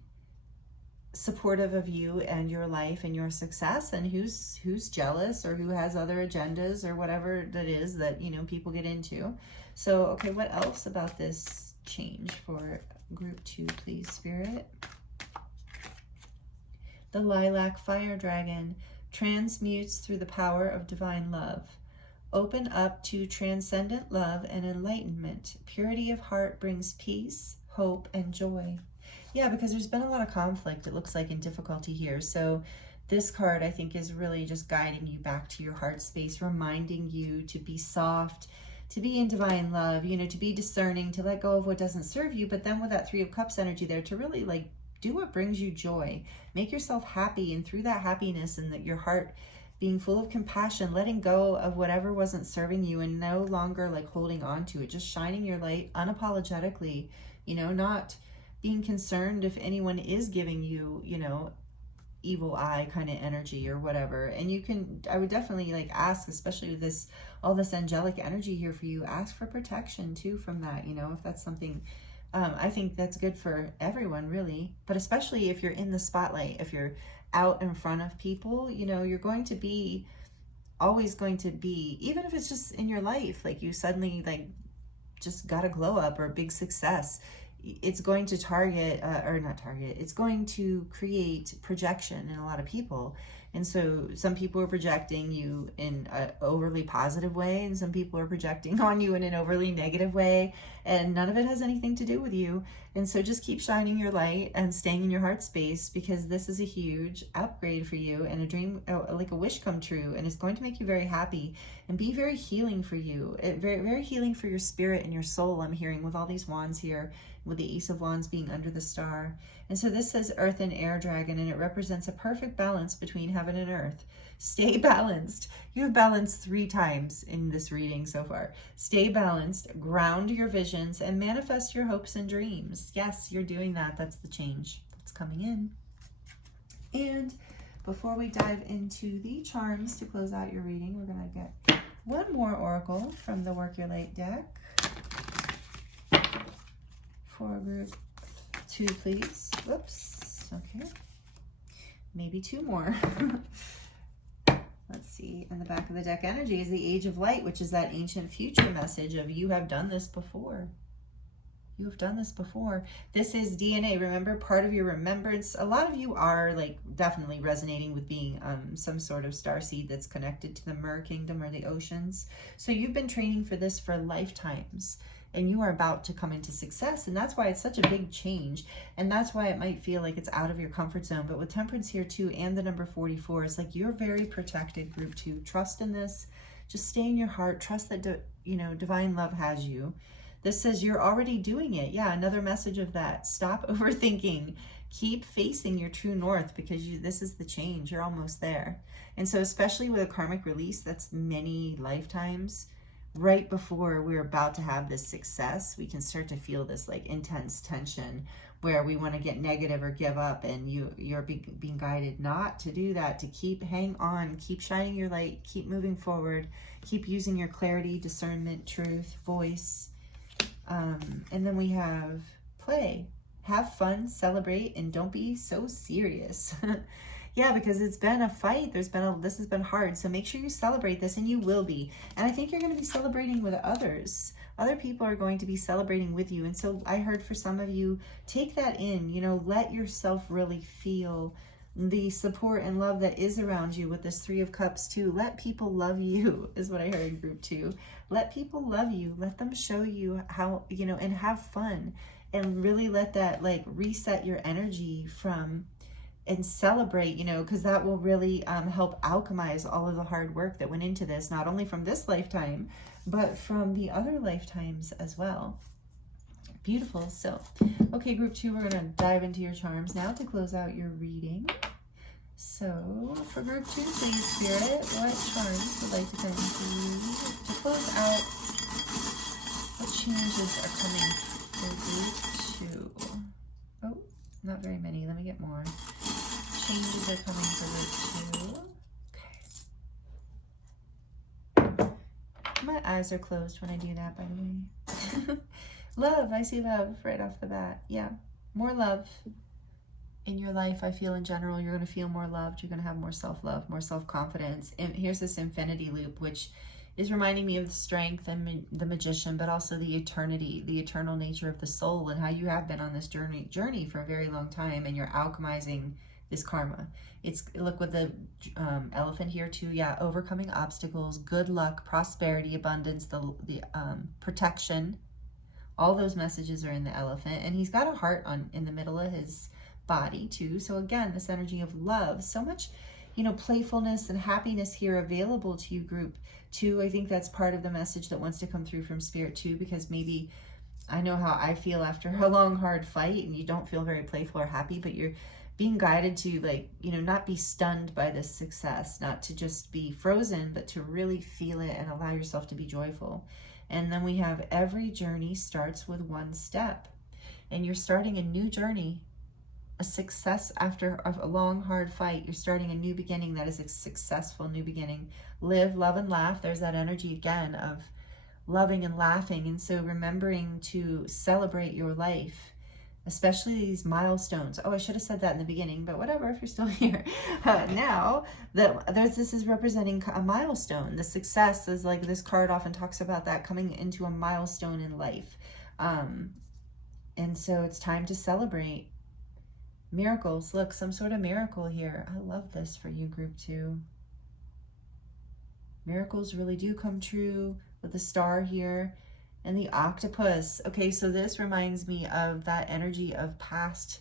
supportive of you and your life and your success, and who's jealous or who has other agendas or whatever that is that, you know, people get into. So, okay, what else about this change for group 2, please, Spirit? The lilac fire dragon transmutes through the power of divine love. Open up to transcendent love and enlightenment. Purity of heart brings peace, hope, and joy. Yeah, because there's been a lot of conflict, it looks like, and difficulty here. So this card, I think, is really just guiding you back to your heart space, reminding you to be soft, to be in divine love, you know, to be discerning, to let go of what doesn't serve you. But then with that Three of Cups energy there, to really like do what brings you joy. Make yourself happy, and through that happiness and that your heart being full of compassion, letting go of whatever wasn't serving you and no longer like holding on to it, just shining your light unapologetically, you know, not being concerned if anyone is giving you, you know, evil eye kind of energy or whatever. And you can, I would definitely like ask, especially with this, all this angelic energy here for you, ask for protection too from that, you know, if that's something, I think that's good for everyone really, but especially if you're in the spotlight, if you're out in front of people, you know, you're going to be, always going to be, even if it's just in your life, like you suddenly like just got a glow up or a big success, it's going to it's going to create projection in a lot of people. And so some people are projecting you in an overly positive way, and some people are projecting on you in an overly negative way. and none of it has anything to do with you. And so just keep shining your light and staying in your heart space, because this is a huge upgrade for you and a dream, like a wish come true, and it's going to make you very happy and be very healing for you. Very, very healing for your spirit and your soul, I'm hearing, with all these wands here, with the Ace of Wands being under the star. And so this says Earth and Air Dragon, and it represents a perfect balance between heaven and earth. Stay balanced. You have balanced 3 times in this reading so far. Stay balanced, ground your visions, and manifest your hopes and dreams. Yes, you're doing that. That's the change that's coming in. And before we dive into the charms to close out your reading, we're going to get one more oracle from the Work Your Light deck for group 2, please. Whoops. Okay. Maybe 2 more. Let's see, in the back of the deck energy is the Age of Light, which is that ancient future message of you have done this before. You have done this before. This is DNA, remember, part of your remembrance. A lot of you are like definitely resonating with being some sort of starseed that's connected to the Mer Kingdom or the oceans. So you've been training for this for lifetimes, and you are about to come into success. And that's why it's such a big change. And that's why it might feel like it's out of your comfort zone. But with Temperance here too, and the number 44, it's like you're very protected, group 2. Trust in this. Just stay in your heart. Trust that, divine love has you. This says you're already doing it. Yeah, another message of that. Stop overthinking. Keep facing your true north, because this is the change. You're almost there. And so especially with a karmic release, that's many lifetimes. Right before we're about to have this success, we can start to feel this like intense tension where we want to get negative or give up, and you're being guided not to do that, to hang on, keep shining your light, keep moving forward, keep using your clarity, discernment, truth, voice. And then we have play, have fun, celebrate, and don't be so serious. Yeah, because it's been a fight. This has been hard. So make sure you celebrate this, and you will be. And I think you're going to be celebrating with others. Other people are going to be celebrating with you. And so I heard for some of you, take that in, let yourself really feel the support and love that is around you with this 3 of Cups too. Let people love you is what I heard in group 2. Let people love you. Let them show you how, and have fun, and really let that like reset your energy and celebrate, because that will really help alchemize all of the hard work that went into this, not only from this lifetime, but from the other lifetimes as well. Beautiful. So, okay, group 2, we're going to dive into your charms now to close out your reading. So, for group 2, please, Spirit, what charms would like to come for you to close out? What changes are coming for group 2? Oh, not very many. Let me get more. Changes are coming for group 2. Okay. My eyes are closed when I do that, by the way. Love. I see love right off the bat. Yeah. More love in your life. I feel in general, you're going to feel more loved. You're going to have more self-love, more self-confidence. And here's this infinity loop, which is reminding me of the strength and the magician, but also the eternity, the eternal nature of the soul, and how you have been on this journey for a very long time, and you're alchemizing this karma. Look with the elephant here too. Yeah, overcoming obstacles, good luck, prosperity, abundance, the protection. All those messages are in the elephant, and he's got a heart in the middle of his body too. So again, this energy of love, so much, playfulness and happiness here available to you, group 2. I think that's part of the message that wants to come through from Spirit too, because maybe I know how I feel after a long, hard fight, and you don't feel very playful or happy, but you're being guided to not be stunned by this success, not to just be frozen, but to really feel it and allow yourself to be joyful. And then we have every journey starts with one step, and you're starting a new journey, a success after a long, hard fight. You're starting a new beginning that is a successful new beginning. Live, love, and laugh. There's that energy again of loving and laughing. And so remembering to celebrate your life, especially these milestones. Oh, I should have said that in the beginning, but whatever, if you're still here. Now, this is representing a milestone. The success is like, this card often talks about that coming into a milestone in life. And so it's time to celebrate. Miracles, look, some sort of miracle here. I love this for you, group 2. Miracles really do come true with the star here. And the octopus. Okay, so this reminds me of that energy of past.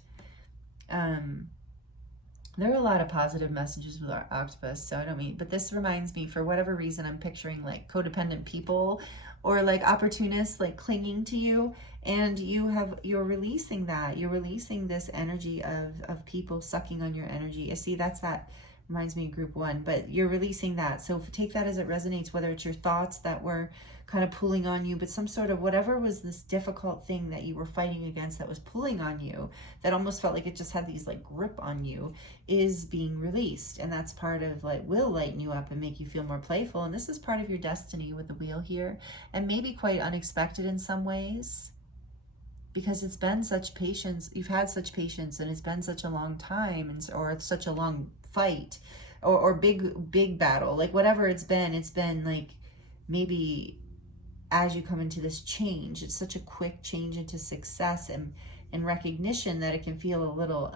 There are a lot of positive messages with our octopus, so I don't mean, but this reminds me, for whatever reason, I'm picturing like codependent people or like opportunists like clinging to you, and you're releasing that. You're releasing this energy of people sucking on your energy. I see that reminds me of group 1, but you're releasing that. So take that as it resonates, whether it's your thoughts that were kind of pulling on you, but some sort of whatever was this difficult thing that you were fighting against that was pulling on you, that almost felt like it just had these like grip on you, is being released. And that's part of like, will lighten you up and make you feel more playful. And this is part of your destiny with the wheel here, and maybe quite unexpected in some ways, because it's been such patience. You've had such patience, and it's been such a long time, or such a long fight, or big battle, like whatever it's been like, maybe as you come into this change, it's such a quick change into success and recognition that it can feel a little,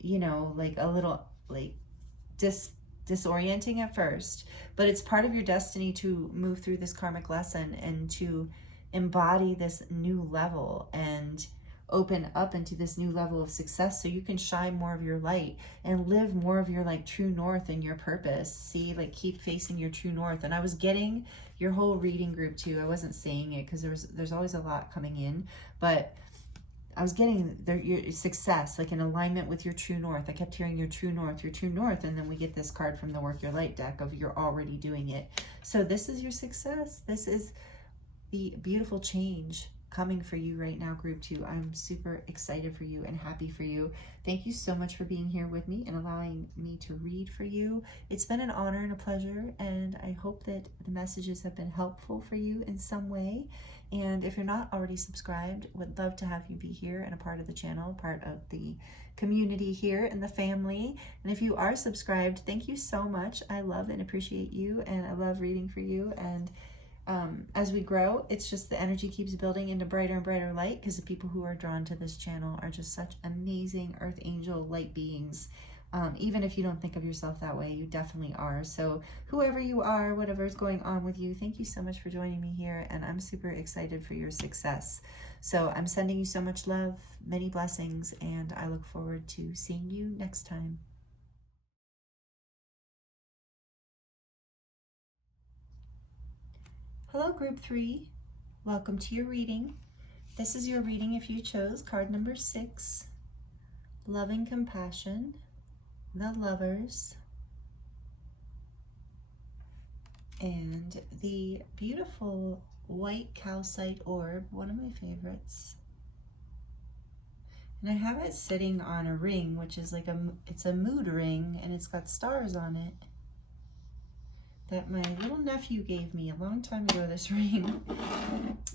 you know, like a little like disorienting at first, but it's part of your destiny to move through this karmic lesson and to embody this new level and open up into this new level of success, so you can shine more of your light and live more of your like true north and your purpose. See, like keep facing your true north. And I was getting your whole reading group too. I wasn't saying it because there's always a lot coming in, but I was getting your success, like in alignment with your true north. I kept hearing your true north, and then we get this card from the Work Your Light deck of you're already doing it. So this is your success. This is the beautiful change coming for you right now, group 2. I'm super excited for you and happy for you. Thank you so much for being here with me and allowing me to read for you. It's been an honor and a pleasure, and I hope that the messages have been helpful for you in some way. And if you're not already subscribed, would love to have you be here and a part of the channel, part of the community here and the family. And if you are subscribed, thank you so much. I love and appreciate you, and I love reading for you. And as we grow, it's just the energy keeps building into brighter and brighter light, because the people who are drawn to this channel are just such amazing earth angel light beings. Even if you don't think of yourself that way, you definitely are. So whoever you are, whatever is going on with you, thank you so much for joining me here, and I'm super excited for your success. So I'm sending you so much love, many blessings, and I look forward to seeing you next time. Hello, group 3. Welcome to your reading. This is your reading if you chose card number 6, Loving Compassion, the Lovers, and the beautiful white calcite orb, one of my favorites. And I have it sitting on a ring, which is like it's a mood ring, and it's got stars on it that my little nephew gave me a long time ago, this ring.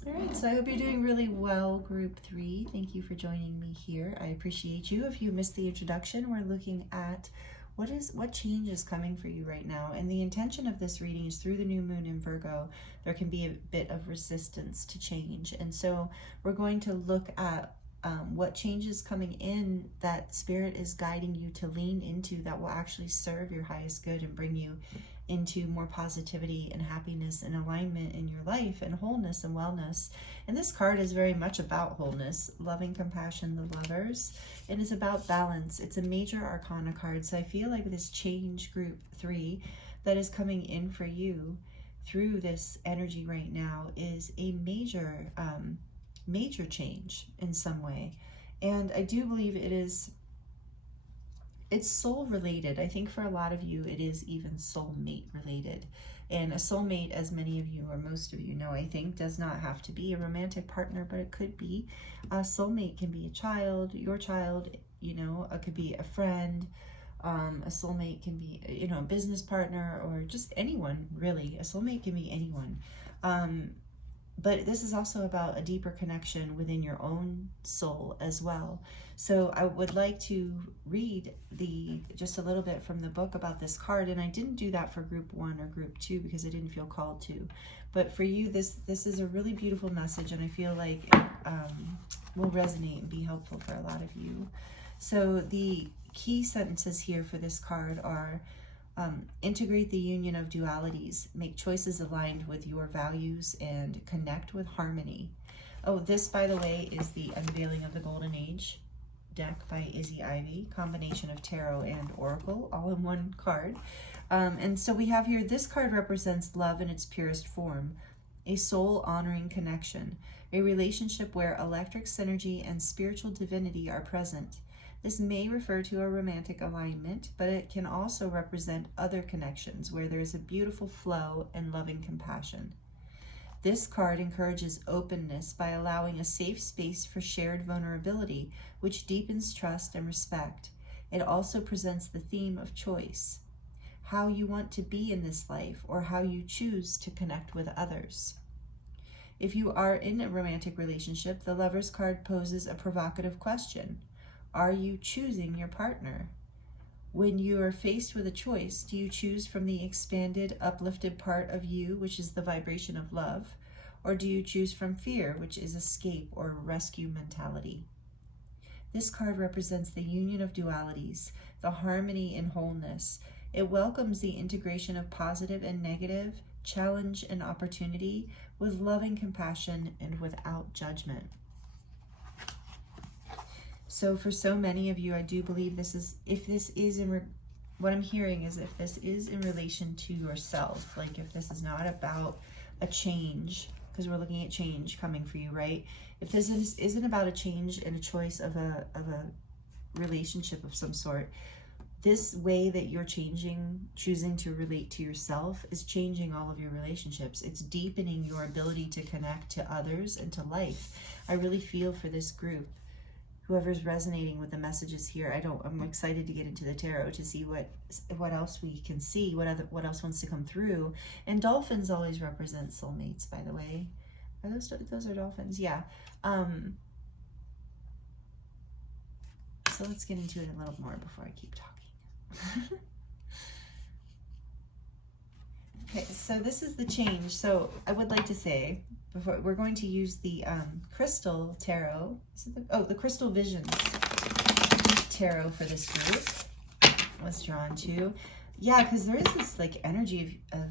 All right, so I hope you're doing really well, group 3. Thank you for joining me here. I appreciate you. If you missed the introduction, we're looking at what change is coming for you right now. And the intention of this reading is through the new moon in Virgo, there can be a bit of resistance to change. And so we're going to look at what change is coming in that Spirit is guiding you to lean into, that will actually serve your highest good and bring you into more positivity and happiness and alignment in your life and wholeness and wellness. And this card is very much about wholeness, loving compassion, the Lovers. It is about balance. It's a major arcana card. So I feel like this change, group 3, that is coming in for you through this energy right now is a major change in some way. And I do believe it's soul related. I think for a lot of you, it is even soulmate related. And a soulmate, as many of you or most of you know, I think, does not have to be a romantic partner, but it could be. A soulmate can be a child, your child, you know, it could be a friend. A soulmate can be, you know, a business partner, or just anyone, really. A soulmate can be anyone. But this is also about a deeper connection within your own soul as well. So I would like to read just a little bit from the book about this card. And I didn't do that for group 1 or group 2 because I didn't feel called to. But for you, this is a really beautiful message, and I feel like it will resonate and be helpful for a lot of you. So the key sentences here for this card are, Integrate the union of dualities. Make choices aligned with your values and connect with harmony. Oh, this, by the way, is the Unveiling of the Golden Age deck by Izzy Ivy. Combination of tarot and oracle, all in one card. And so we have here, this card represents love in its purest form. A soul-honoring connection. A relationship where electric synergy and spiritual divinity are present. This may refer to a romantic alignment, but it can also represent other connections where there is a beautiful flow and loving compassion. This card encourages openness by allowing a safe space for shared vulnerability, which deepens trust and respect. It also presents the theme of choice, how you want to be in this life, or how you choose to connect with others. If you are in a romantic relationship, the Lover's card poses a provocative question. Are you choosing your partner? When you are faced with a choice, do you choose from the expanded, uplifted part of you, which is the vibration of love, or do you choose from fear, which is escape or rescue mentality? This card represents the union of dualities, the harmony and wholeness. It welcomes the integration of positive and negative, challenge and opportunity, with loving compassion and without judgment. So for so many of you, I do believe this is, if this is what I'm hearing is if this is in relation to yourself, like if this is not about a change, because we're looking at change coming for you, right? If this isn't about a change and a choice of a relationship of some sort, this way that you're choosing to relate to yourself is changing all of your relationships. It's deepening your ability to connect to others and to life. I really feel for this group. Whoever's resonating with the messages here, I'm excited to get into the tarot to see what else we can see, what else wants to come through. And dolphins always represent soulmates, by the way. Are those are dolphins? Yeah. So let's get into it a little more before I keep talking. Okay, so this is the change. So I would like to say, before we're going to use the crystal tarot. The crystal visions tarot for this group was drawn to. Yeah, because there is this like energy of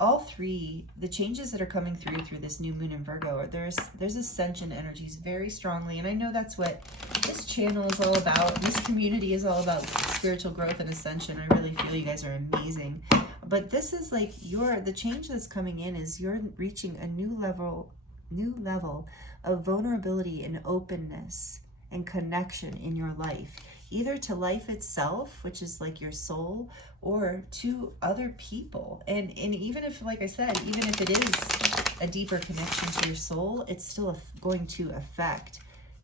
all three, the changes that are coming through this new moon in Virgo. There's ascension energies very strongly, and I know that's what this channel is all about. This community is all about spiritual growth and ascension. I really feel you guys are amazing. But this is like the change that's coming in is you're reaching a new level of vulnerability and openness and connection in your life, either to life itself, which is like your soul, or to other people. And even if, like I said, even if it is a deeper connection to your soul, it's still going to affect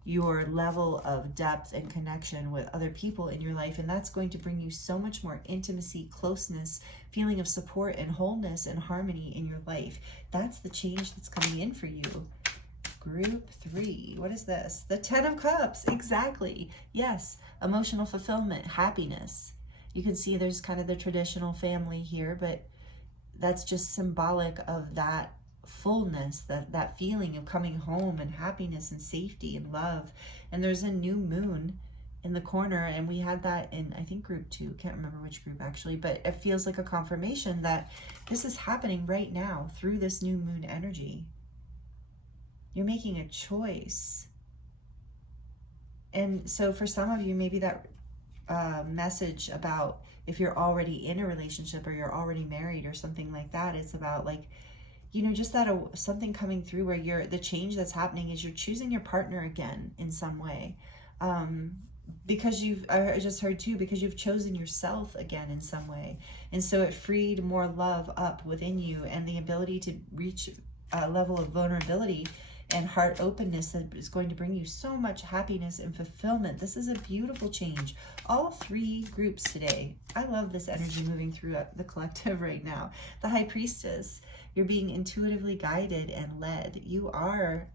your level of depth and connection with other people in your life. And that's going to bring you so much more intimacy, closeness, feeling of support and wholeness and harmony in your life. That's the change that's coming in for you. Group 3, what is this? The 10 of Cups, exactly. Yes, emotional fulfillment, happiness. You can see there's kind of the traditional family here, but that's just symbolic of that fullness, that feeling of coming home and happiness and safety and love. And there's a new moon in the corner, and we had that in, I think, group 2. Can't remember which group actually, but it feels like a confirmation that this is happening right now through this new moon energy. You're making a choice. And so for some of you, maybe that message about if you're already in a relationship or you're already married or something like that, it's about like, you know, just that something coming through where the change that's happening is you're choosing your partner again in some way. Because I just heard too, because you've chosen yourself again in some way. And so it freed more love up within you and the ability to reach a level of vulnerability and heart openness that is going to bring you so much happiness and fulfillment. This is a beautiful change. All 3 groups today. I love this energy moving through the collective right now. The High Priestess, you're being intuitively guided and led. You are.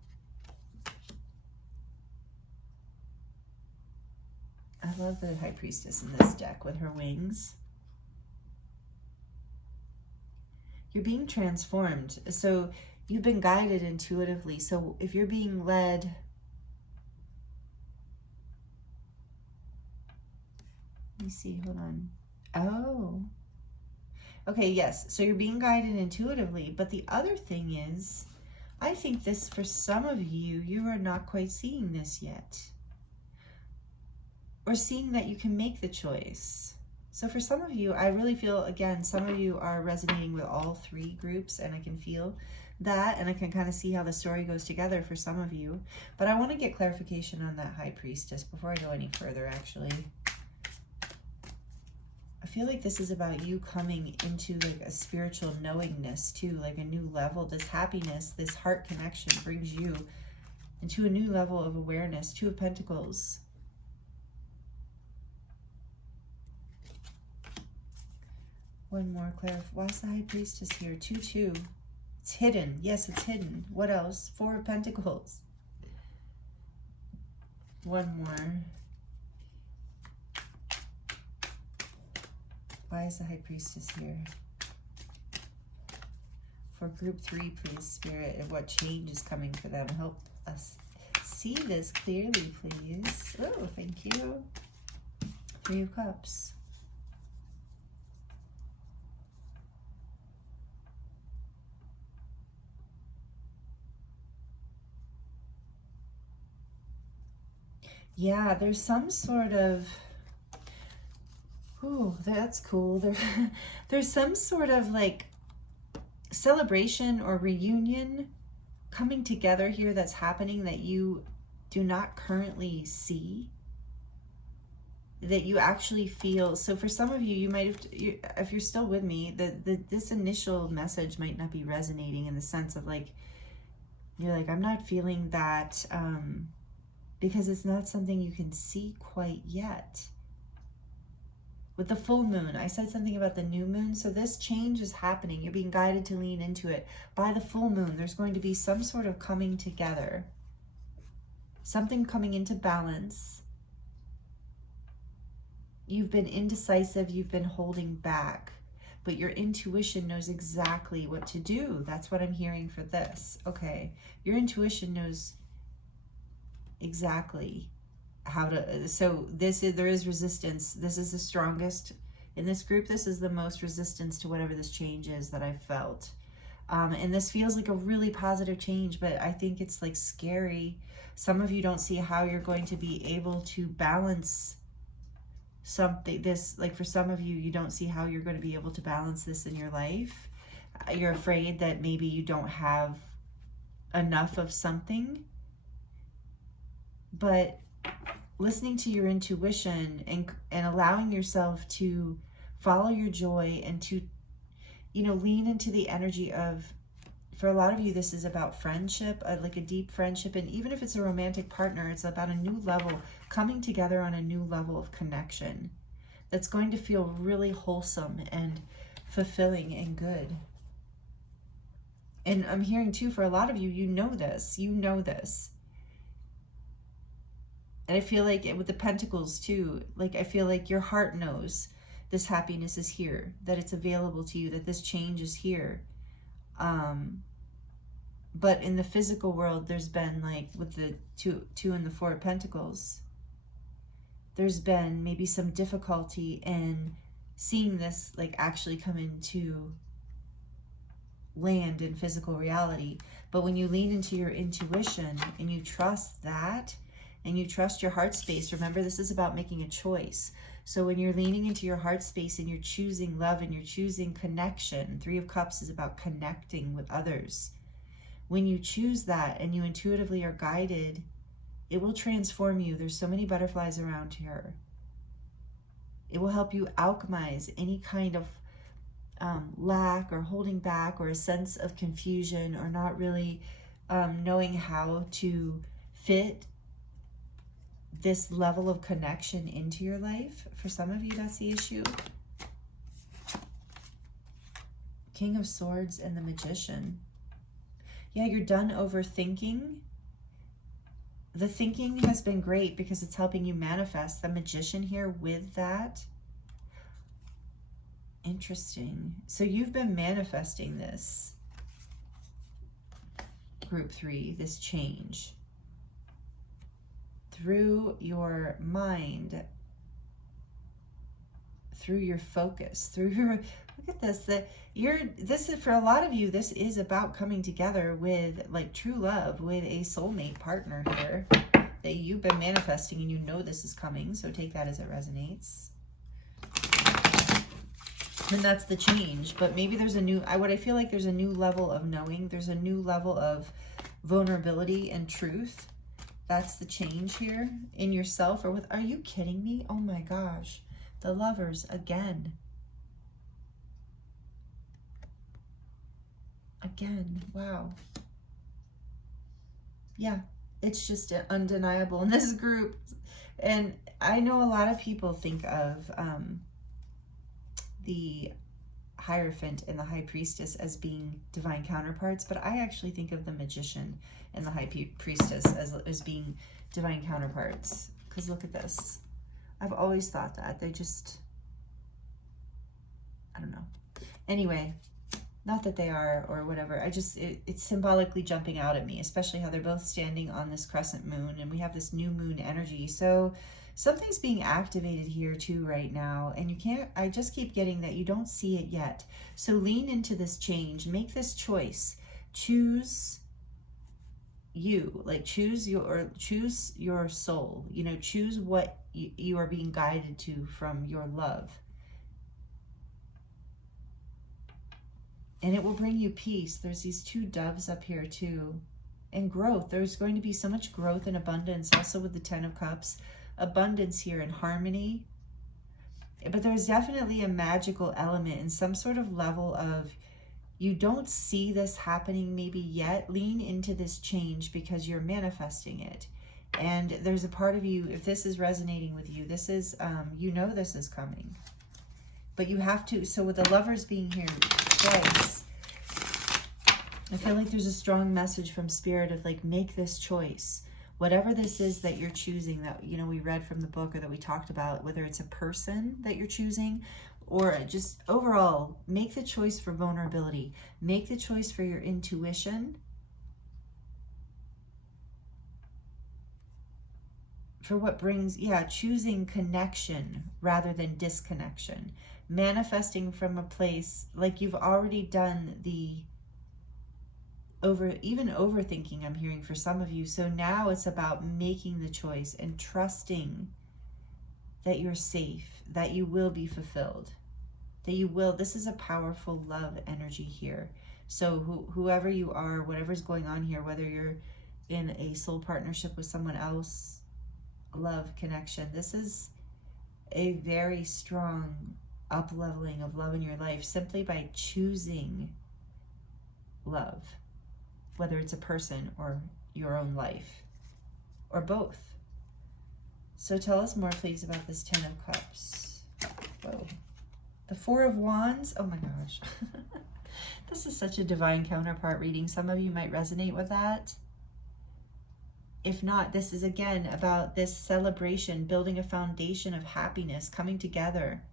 I love the High Priestess in this deck with her wings. You're being transformed. So you've been guided intuitively. So if you're being led, let me see, hold on. Oh, Okay, yes. So you're being guided intuitively. But the other thing is, I think this, for some of you, you are not quite seeing this yet. Or seeing that you can make the choice. So for some of you, I really feel, again, some of you are resonating with all three groups, and I can feel that, and I can kind of see how the story goes together for some of you. But I want to get clarification on that High Priestess before I go any further, actually. I feel like this is about you coming into like a spiritual knowingness too, like a new level. This happiness, this heart connection brings you into a new level of awareness. Two of Pentacles. One more clarify. Why is the High Priestess here? 2-2. It's hidden. Yes, it's hidden. What else? 4 of Pentacles. One more. Why is the High Priestess here? For group 3, please, Spirit, and what change is coming for them. Help us see this clearly, please. Oh, thank you. 3 of Cups. Yeah, there's some sort of, oh, that's cool. There's some sort of like celebration or reunion coming together here that's happening that you do not currently see, that you actually feel. So for some of you, you might have, if you're still with me, this initial message might not be resonating in the sense of like, you're like, I'm not feeling that, because it's not something you can see quite yet. With the full moon, I said something about the new moon. So this change is happening. You're being guided to lean into it. By the full moon, there's going to be some sort of coming together. Something coming into balance. You've been indecisive. You've been holding back. But your intuition knows exactly what to do. That's what I'm hearing for this. Okay. Your intuition knows exactly how to, so there is resistance. This is the strongest in this group. This is the most resistance to whatever this change is that I've felt. And this feels like a really positive change, but I think it's like scary. Some of you don't see how you're going to be able to balance something. This, like for some of you, you don't see how you're going to be able to balance this in your life. You're afraid that maybe you don't have enough of something. But listening to your intuition and allowing yourself to follow your joy and to, you know, lean into the energy of, for a lot of you, this is about friendship, like a deep friendship. And even if it's a romantic partner, it's about a new level, coming together on a new level of connection that's going to feel really wholesome and fulfilling and good. And I'm hearing too, for a lot of you, you know this. And I feel like with the Pentacles too, like I feel like your heart knows this happiness is here, that it's available to you, that this change is here. But in the physical world, there's been like with the two and the 4 of Pentacles, there's been maybe some difficulty in seeing this like actually come into land in physical reality. But when you lean into your intuition and you trust that, and you trust your heart space, remember this is about making a choice. So when you're leaning into your heart space and you're choosing love and you're choosing connection, 3 of Cups is about connecting with others. When you choose that and you intuitively are guided, it will transform you. There's so many butterflies around here. It will help you alchemize any kind of lack or holding back or a sense of confusion or not really knowing how to fit this level of connection into your life. For some of you, that's the issue. King of Swords and the Magician. Yeah, you're done overthinking. The thinking has been great because it's helping you manifest. The Magician here with that. Interesting. So you've been manifesting this, group 3, this change, through your mind, through your focus, through your, look at this, this is, for a lot of you, this is about coming together with like true love, with a soulmate partner here that you've been manifesting, and you know this is coming. So take that as it resonates. And that's the change. But maybe there's a new, what I feel like there's a new level of knowing. There's a new level of vulnerability and truth. That's the change here in yourself or with, are you kidding me? Oh my gosh. The Lovers again. Again, wow. Yeah, it's just undeniable in this group. And I know a lot of people think of the Hierophant and the High Priestess as being divine counterparts, but I actually think of the Magician and the High Priestess as being divine counterparts. Because look at this. I've always thought that. They just, I don't know. Anyway, not that they are or whatever. I just, it's symbolically jumping out at me, especially how they're both standing on this crescent moon, and we have this new moon energy. So something's being activated here too right now, and you can't, I just keep getting that you don't see it yet. So lean into this change, make this choice, choose you, like choose your soul, you know, choose what you are being guided to from your love. And it will bring you peace. There's these two doves up here too. And growth. There's going to be so much growth and abundance. Also with the Ten of Cups. Abundance here and harmony. But there's definitely a magical element and some sort of level of, you don't see this happening maybe yet. Lean into this change because you're manifesting it. And there's a part of you, if this is resonating with you, this is, you know this is coming. But you have to, so with the Lovers being here twice, I feel like there's a strong message from Spirit of like, make this choice. Whatever this is that you're choosing, that, you know, we read from the book or that we talked about, whether it's a person that you're choosing or just overall, make the choice for vulnerability. Make the choice for your intuition. For what brings, choosing connection rather than disconnection. Manifesting from a place like you've already done the overthinking, I'm hearing for some of you. So now it's about making the choice and trusting that you're safe, that you will be fulfilled, that you will. This is a powerful love energy here. So whoever you are, whatever's going on here, whether you're in a soul partnership with someone else, love connection, this is a very strong up-leveling of love in your life simply by choosing love, whether it's a person or your own life or both. So tell us more, please, about this Ten of Cups. Whoa. The Four of Wands. Oh my gosh. This is such a divine counterpart reading. Some of you might resonate with that. If not, this is again about this celebration, building a foundation of happiness, coming together.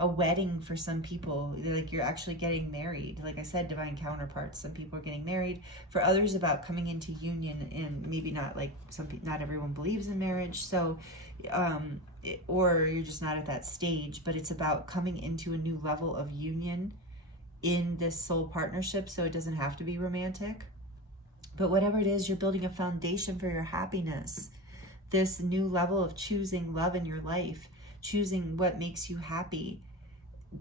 A wedding for some people, like you're actually getting married. Like I said, divine counterparts. Some people are getting married. For others, about coming into union, and maybe not like not everyone believes in marriage. So, or you're just not at that stage. But it's about coming into a new level of union in this soul partnership. So it doesn't have to be romantic. But whatever it is, you're building a foundation for your happiness. This new level of choosing love in your life. Choosing what makes you happy,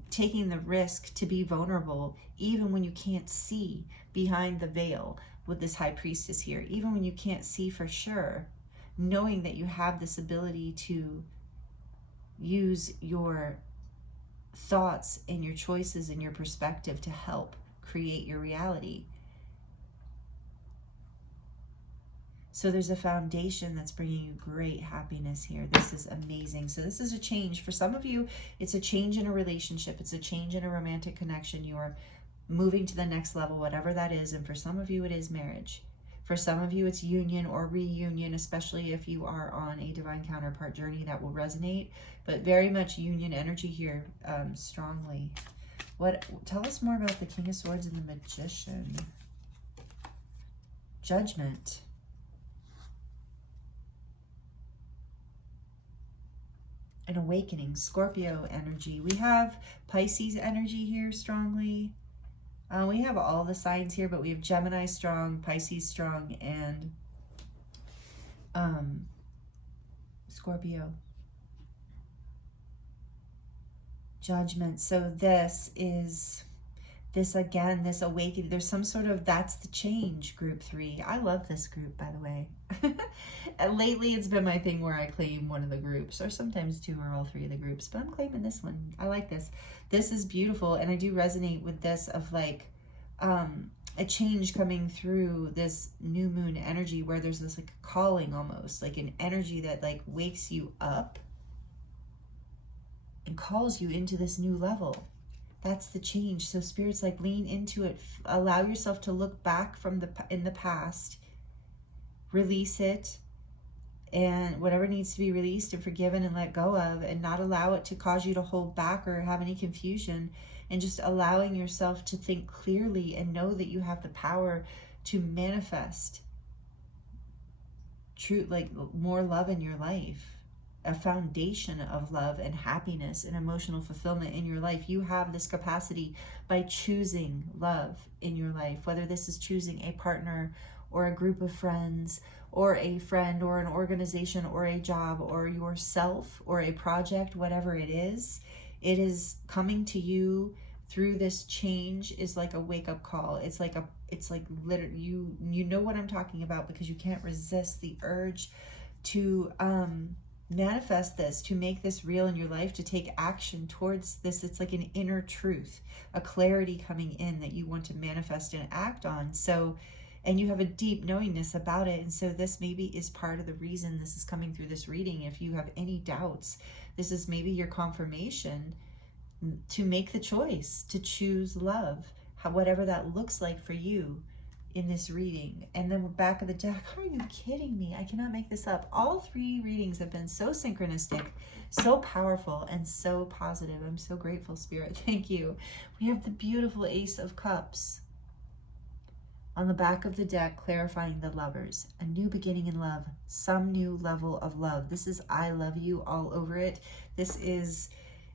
taking the risk to be vulnerable, even when you can't see behind the veil with this High Priestess here, even when you can't see for sure, knowing that you have this ability to use your thoughts and your choices and your perspective to help create your reality. So there's a foundation that's bringing you great happiness here. This is amazing. So this is a change. For some of you, it's a change in a relationship. It's a change in a romantic connection. You are moving to the next level, whatever that is. And for some of you, it is marriage. For some of you, it's union or reunion, especially if you are on a divine counterpart journey, that will resonate. But very much union energy here, strongly. Tell us more about the King of Swords and the Magician. Judgment. an awakening, Scorpio energy. We have Pisces energy here strongly. We have all the signs here, but we have Gemini strong, Pisces strong, and Scorpio. Judgment. So this is, this again, this awakening. There's some sort of, that's the change, group 3. I love this group, by the way. And lately it's been my thing where I claim one of the groups, or sometimes 2 or all 3 of the groups, but I'm claiming this one. I like this. This is beautiful, and I do resonate with this of like a change coming through this new moon energy, where there's this like calling, almost like an energy that like wakes you up and calls you into this new level. That's the change. So Spirit's like, lean into it. Allow yourself to look back from in the past, release it, and whatever needs to be released and forgiven and let go of, and not allow it to cause you to hold back or have any confusion, and just allowing yourself to think clearly and know that you have the power to manifest true, like more love in your life, a foundation of love and happiness and emotional fulfillment in your life. You have this capacity by choosing love in your life, whether this is choosing a partner or a group of friends or a friend or an organization or a job or yourself or a project, whatever it is coming to you through this change is like a wake-up call. It's like literally, you know what I'm talking about, because you can't resist the urge to manifest this, to make this real in your life, to take action towards this. It's like an inner truth, a clarity coming in that you want to manifest and act on. So, and you have a deep knowingness about it. And so this maybe is part of the reason this is coming through this reading. If you have any doubts, this is maybe your confirmation to make the choice to choose love, whatever that looks like for you in this reading. And then back of the deck, are you kidding me? I cannot make this up. All 3 readings have been so synchronistic, so powerful, and so positive. I'm so grateful, Spirit. Thank you. We have the beautiful Ace of Cups on the back of the deck, clarifying the lovers. A new beginning in love, some new level of love. This is I love you all over it. This is,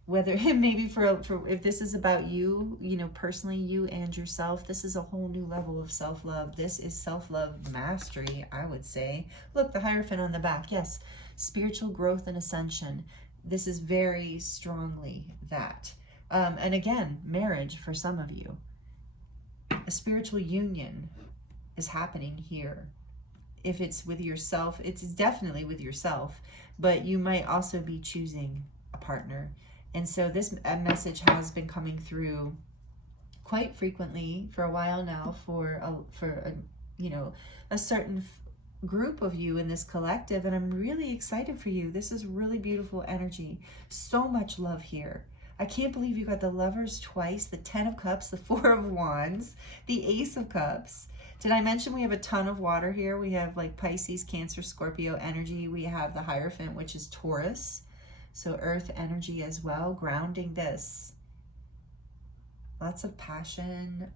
whether it maybe for if this is about you, you know, personally, you and yourself, this is a whole new level of self-love. This is self-love mastery, I would say. Look, the Hierophant on the back. Yes, spiritual growth and ascension. This is very strongly that. And again, marriage for some of you. A spiritual union is happening here. If it's with yourself, it's definitely with yourself, but you might also be choosing a partner. And so this message has been coming through quite frequently for a while now for a certain group of you in this collective, and I'm really excited for you. This is really beautiful energy. So much love here. I can't believe you got the Lovers twice, the 10 of Cups, the 4 of Wands, the Ace of Cups. Did I mention we have a ton of water here? We have like Pisces, Cancer, Scorpio energy. We have the Hierophant, which is Taurus. So earth energy as well, grounding this. Lots of passion.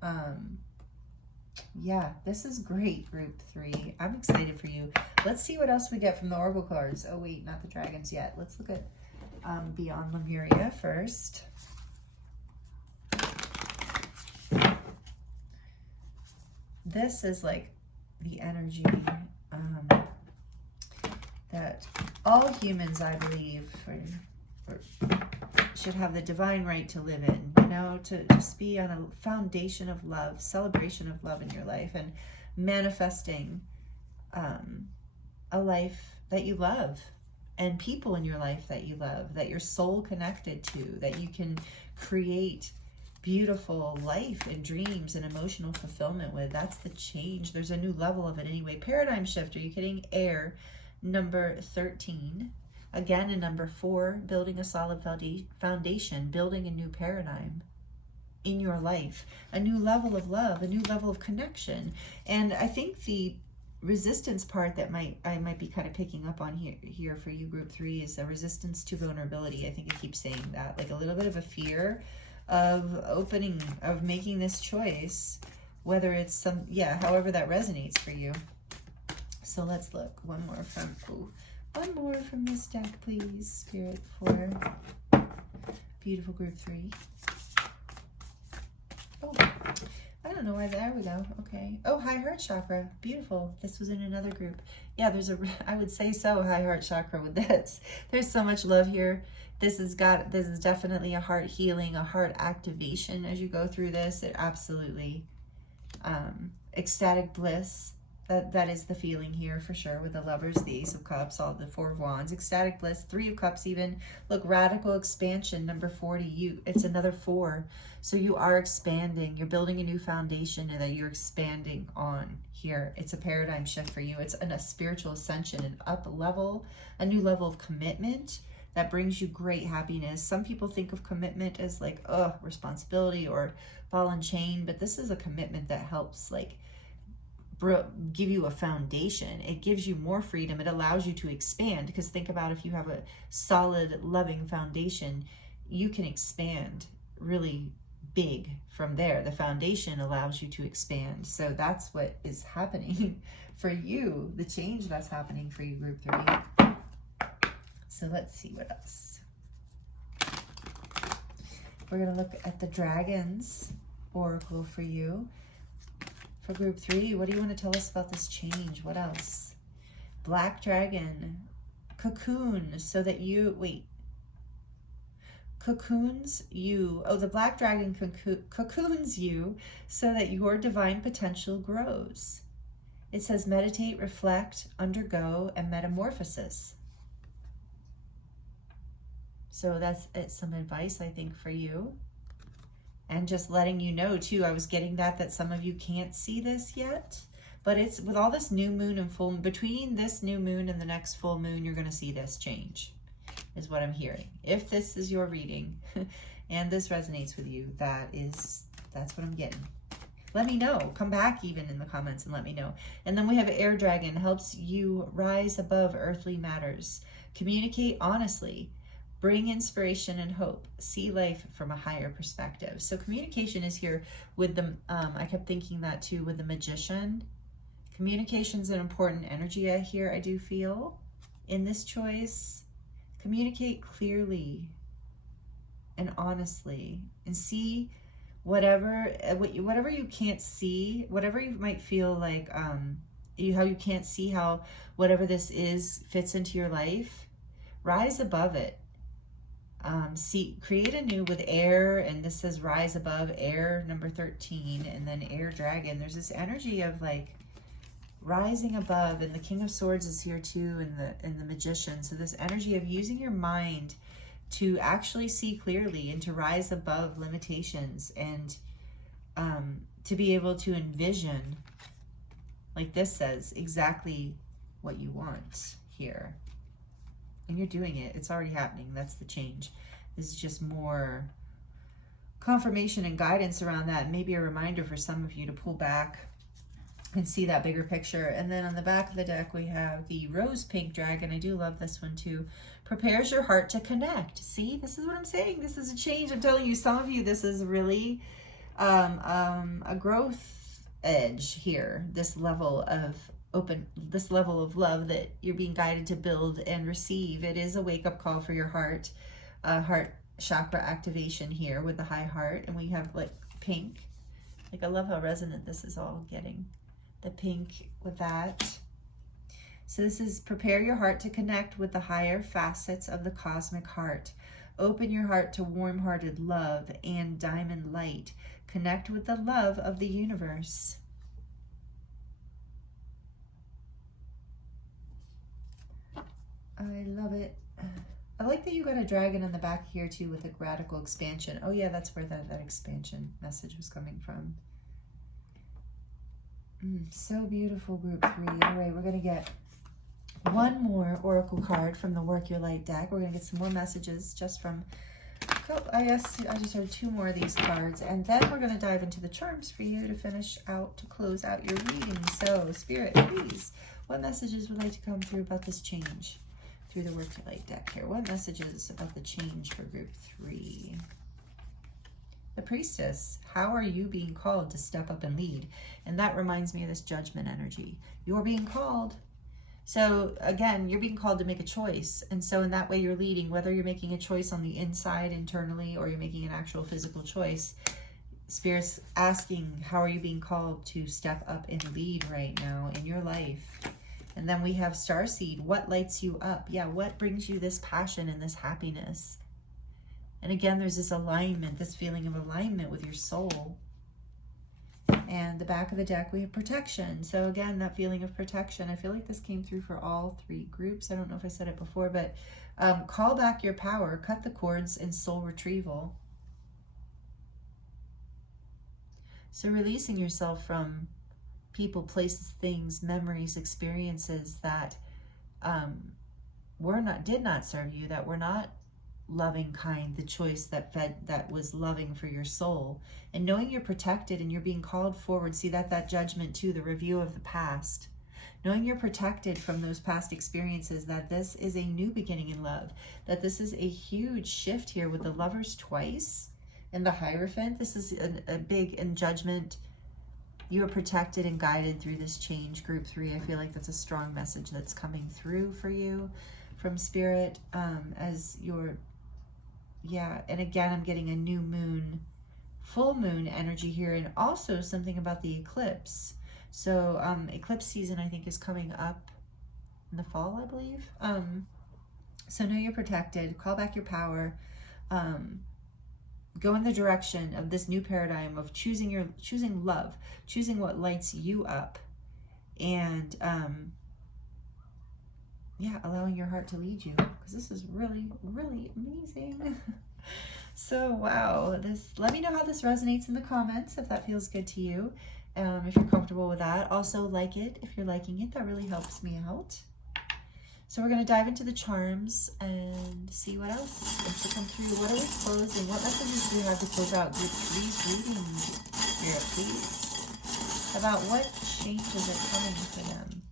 Yeah, this is great, group 3. I'm excited for you. Let's see what else we get from the Oracle cards. Oh wait, not the dragons yet. Let's look at Beyond Lemuria first. This is like the energy that all humans, I believe, should have the divine right to live in, you know, to just be on a foundation of love, celebration of love in your life, and manifesting a life that you love, and people in your life that you love, that you're soul connected to, that you can create beautiful life and dreams and emotional fulfillment with. That's the change. There's a new level of it anyway. Paradigm shift. Are you kidding? Air, number 13. Again, in number 4, building a solid foundation, building a new paradigm in your life, a new level of love, a new level of connection. And I think the resistance part that I might be kind of picking up on here for you, group 3, is a resistance to vulnerability. I think I keep saying that, like a little bit of a fear of making this choice, whether it's however that resonates for you. So let's look one more from One more from this deck, please, Spirit, for beautiful group 3. Oh, I don't know why. There we go. Okay. Oh, high heart chakra. Beautiful. This was in another group. Yeah, I would say so, high heart chakra with this. There's so much love here. This is definitely a heart healing, a heart activation as you go through this. It absolutely, ecstatic bliss. That is the feeling here for sure with the Lovers, the Ace of Cups, all the 4 of Wands, ecstatic bliss, 3 of Cups even. Look, radical expansion, number 40. It's another 4. So you are expanding. You're building a new foundation and that you're expanding on here. It's a paradigm shift for you. It's a spiritual ascension, an up level, a new level of commitment that brings you great happiness. Some people think of commitment as like, responsibility or ball and chain, but this is a commitment that helps like give you a foundation. It gives you more freedom. It allows you to expand, because think about if you have a solid, loving foundation, you can expand really big from there. The foundation allows you to expand. So that's what is happening for you, the change that's happening for you, group 3. So let's see what else. We're going to look at the Dragons Oracle for you. For group 3, what do you want to tell us about this change? What else? Black Dragon, cocoon, so that you, cocoons you. Oh, the Black Dragon cocoons you so that your divine potential grows. It says meditate, reflect, undergo, and metamorphosis. So it's some advice, I think, for you. And just letting you know, too, I was getting that some of you can't see this yet. But it's with all this new moon and full moon, between this new moon and the next full moon, you're going to see this change, is what I'm hearing. If this is your reading and this resonates with you, that's what I'm getting. Let me know. Come back even in the comments and let me know. And then we have Air Dragon, helps you rise above earthly matters. Communicate honestly. Bring inspiration and hope. See life from a higher perspective. So communication is here with the, I kept thinking that too with the Magician. Communication is an important energy here, I do feel, in this choice. Communicate clearly and honestly, and see whatever you can't see, whatever you might feel like, how you can't see how whatever this is fits into your life. Rise above it. Create anew with air, and this says rise above air, number 13, and then Air Dragon. There's this energy of like rising above, and the King of Swords is here too, and the Magician. So this energy of using your mind to actually see clearly and to rise above limitations, and to be able to envision, like this says, exactly what you want here. And you're doing it. It's already happening. That's the change. This is just more confirmation and guidance around that. Maybe a reminder for some of you to pull back and see that bigger picture. And then on the back of the deck, we have the Rose Pink Dragon. I do love this one too. Prepares your heart to connect. See, this is what I'm saying. This is a change. I'm telling you, some of you, this is really a growth edge here. This level of love that you're being guided to build and receive. It is a wake-up call for your heart chakra activation here with the high heart. And we have like pink. Like, I love how resonant this is all getting, the pink with that. So this is prepare your heart to connect with the higher facets of the cosmic heart. Open your heart to warm-hearted love and diamond light. Connect with the love of the universe. I love it. I like that you got a dragon on the back here too with a radical expansion. Oh yeah, that's where that expansion message was coming from. So beautiful, group 3. All right, we're going to get one more oracle card from the Work Your Light deck. We're going to get some more messages just from, I guess I just heard 2 more of these cards. And then we're going to dive into the charms for you to close out your reading. So, Spirit, please, what messages would like to come through about this change through the Work Your Light deck here? What messages about the change for group 3? The Priestess, how are you being called to step up and lead? And that reminds me of this Judgment energy. You're being called So again, you're being called to make a choice. And so in that way you're leading, whether you're making a choice on the inside internally or you're making an actual physical choice. Spirit's asking, how are you being called to step up and lead right now in your life? And then we have Starseed. What lights you up? Yeah, what brings you this passion and this happiness? And again, there's this alignment, this feeling of alignment with your soul. And the back of the deck, we have protection. So again, that feeling of protection. I feel like this came through for all three groups. I don't know if I said it before, but call back your power, cut the cords, and soul retrieval. So releasing yourself from people, places, things, memories, experiences that did not serve you, that were not loving, kind, the choice that was loving for your soul. And knowing you're protected and you're being called forward. See that judgment too, the review of the past. Knowing you're protected from those past experiences, that this is a new beginning in love, that this is a huge shift here with the Lovers twice and the Hierophant. This is a big in judgment. You are protected and guided through this change. Group 3, I feel like that's a strong message that's coming through for you from Spirit as you're, yeah. And again, I'm getting a new moon, full moon energy here, and also something about the eclipse. So eclipse season, I think, is coming up in the fall, I believe. So know you're protected. Call back your power. Go in the direction of this new paradigm of choosing love, choosing what lights you up, and yeah, allowing your heart to lead you, because this is really, really amazing. So wow, let me know how this resonates in the comments if that feels good to you, if you're comfortable with that. Also like it if you're liking it, that really helps me out. So we're going to dive into the charms and see what else wants to come through. What are we closing? What messages do you have to close out Group 3's reading, Spirit, please? About what changes are coming for them?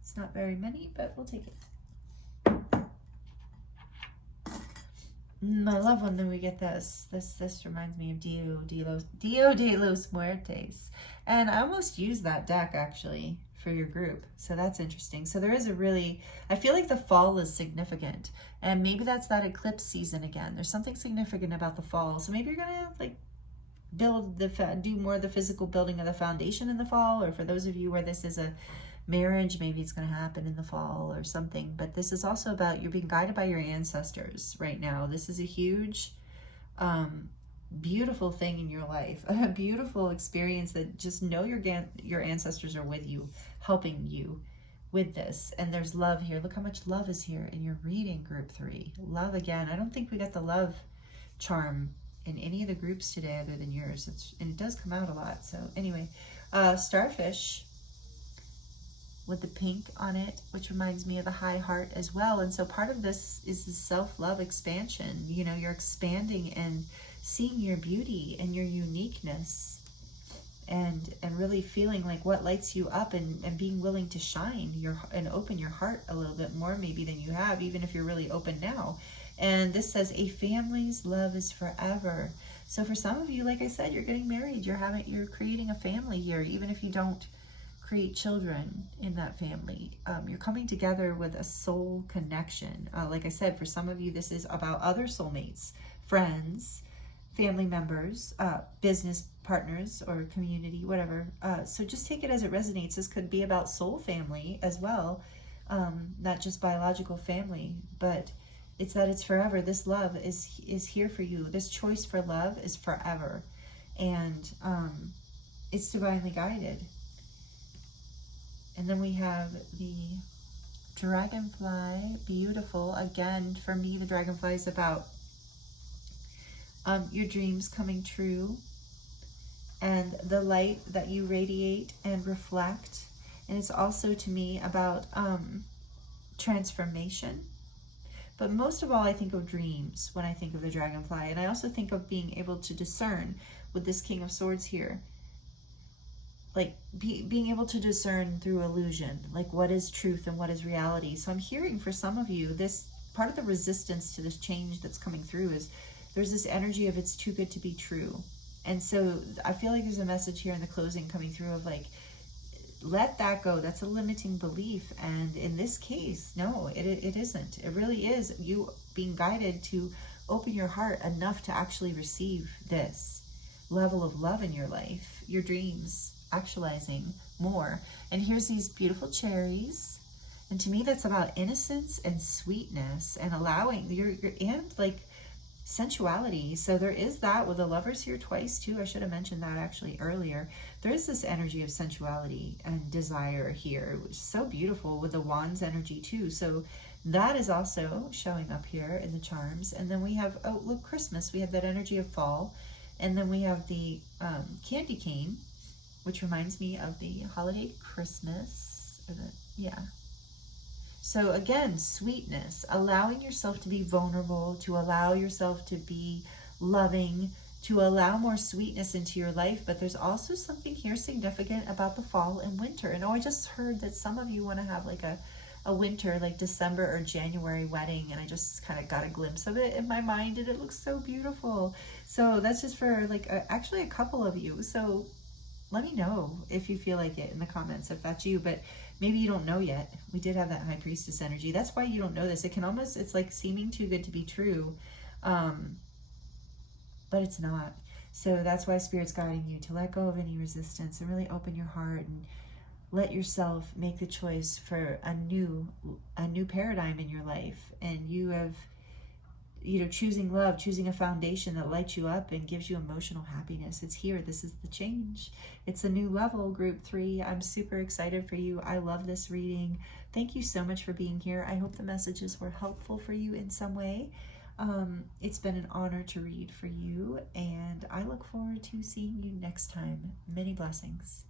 It's not very many, but we'll take it. I love when we get this. This reminds me of Dia de los Muertes. And I almost used that deck, actually, for your group. So that's interesting. So there is I feel like the fall is significant. And maybe that's that eclipse season again. There's something significant about the fall. So maybe you're going to, like, do more of the physical building of the foundation in the fall. Or for those of you where this is a marriage, maybe it's going to happen in the fall or something. But this is also about you're being guided by your ancestors right now. This is a huge, beautiful thing in your life, a beautiful experience that just know your ancestors are with you, helping you with this. And there's love here. Look how much love is here in your reading, Group 3. Love again. I don't think we got the love charm in any of the groups today other than yours. And it does come out a lot. So anyway, Starfish with the pink on it, which reminds me of the high heart as well. And so part of this is the self-love expansion. You know, you're expanding and seeing your beauty and your uniqueness, and really feeling like what lights you up, and being willing to shine and open your heart a little bit more maybe than you have, even if you're really open now. And this says a family's love is forever. So for some of you, like I said, you're getting married, you're creating a family here, even if you don't create children in that family. You're coming together with a soul connection. Like I said, for some of you, this is about other soulmates, friends, family members, business partners, or community, whatever. So just take it as it resonates. This could be about soul family as well, not just biological family, but it's forever. This love is here for you. This choice for love is forever, and it's divinely guided. And then we have the dragonfly, beautiful. Again, for me, the dragonfly is about your dreams coming true, and the light that you radiate and reflect. And it's also, to me, about transformation. But most of all, I think of dreams when I think of the dragonfly. And I also think of being able to discern with this King of Swords here. Like being able to discern through illusion, like what is truth and what is reality. So I'm hearing for some of you, this part of the resistance to this change that's coming through is there's this energy of it's too good to be true. And so I feel like there's a message here in the closing coming through of like let that go. That's a limiting belief. And in this case, no, it isn't. It really is you being guided to open your heart enough to actually receive this level of love in your life, your dreams actualizing more. And here's these beautiful cherries. And to me, that's about innocence and sweetness and allowing your and like sensuality. So there is that with the Lovers here twice too. I should have mentioned that actually earlier. There is this energy of sensuality and desire here, which is so beautiful with the Wands energy too. So that is also showing up here in the charms. And then we have, oh look, Christmas. We have that energy of fall. And then we have the candy cane, which reminds me of the holiday Christmas. Yeah. So again, sweetness, allowing yourself to be vulnerable, to allow yourself to be loving, to allow more sweetness into your life. But there's also something here significant about the fall and winter. And I just heard that some of you want to have like a winter, like December or January wedding. And I just kind of got a glimpse of it in my mind and it looks so beautiful. So that's just for like actually a couple of you. So let me know if you feel like it in the comments, if that's you. But maybe you don't know yet. We did have that High Priestess energy. That's why you don't know this. It can almost, it's like seeming too good to be true, but it's not. So that's why Spirit's guiding you to let go of any resistance and really open your heart and let yourself make the choice for a new paradigm in your life. And you have, choosing love, choosing a foundation that lights you up and gives you emotional happiness. It's here. This is the change. It's a new level, group 3. I'm super excited for you. I love this reading. Thank you so much for being here. I hope the messages were helpful for you in some way. It's been an honor to read for you, and I look forward to seeing you next time. Many blessings.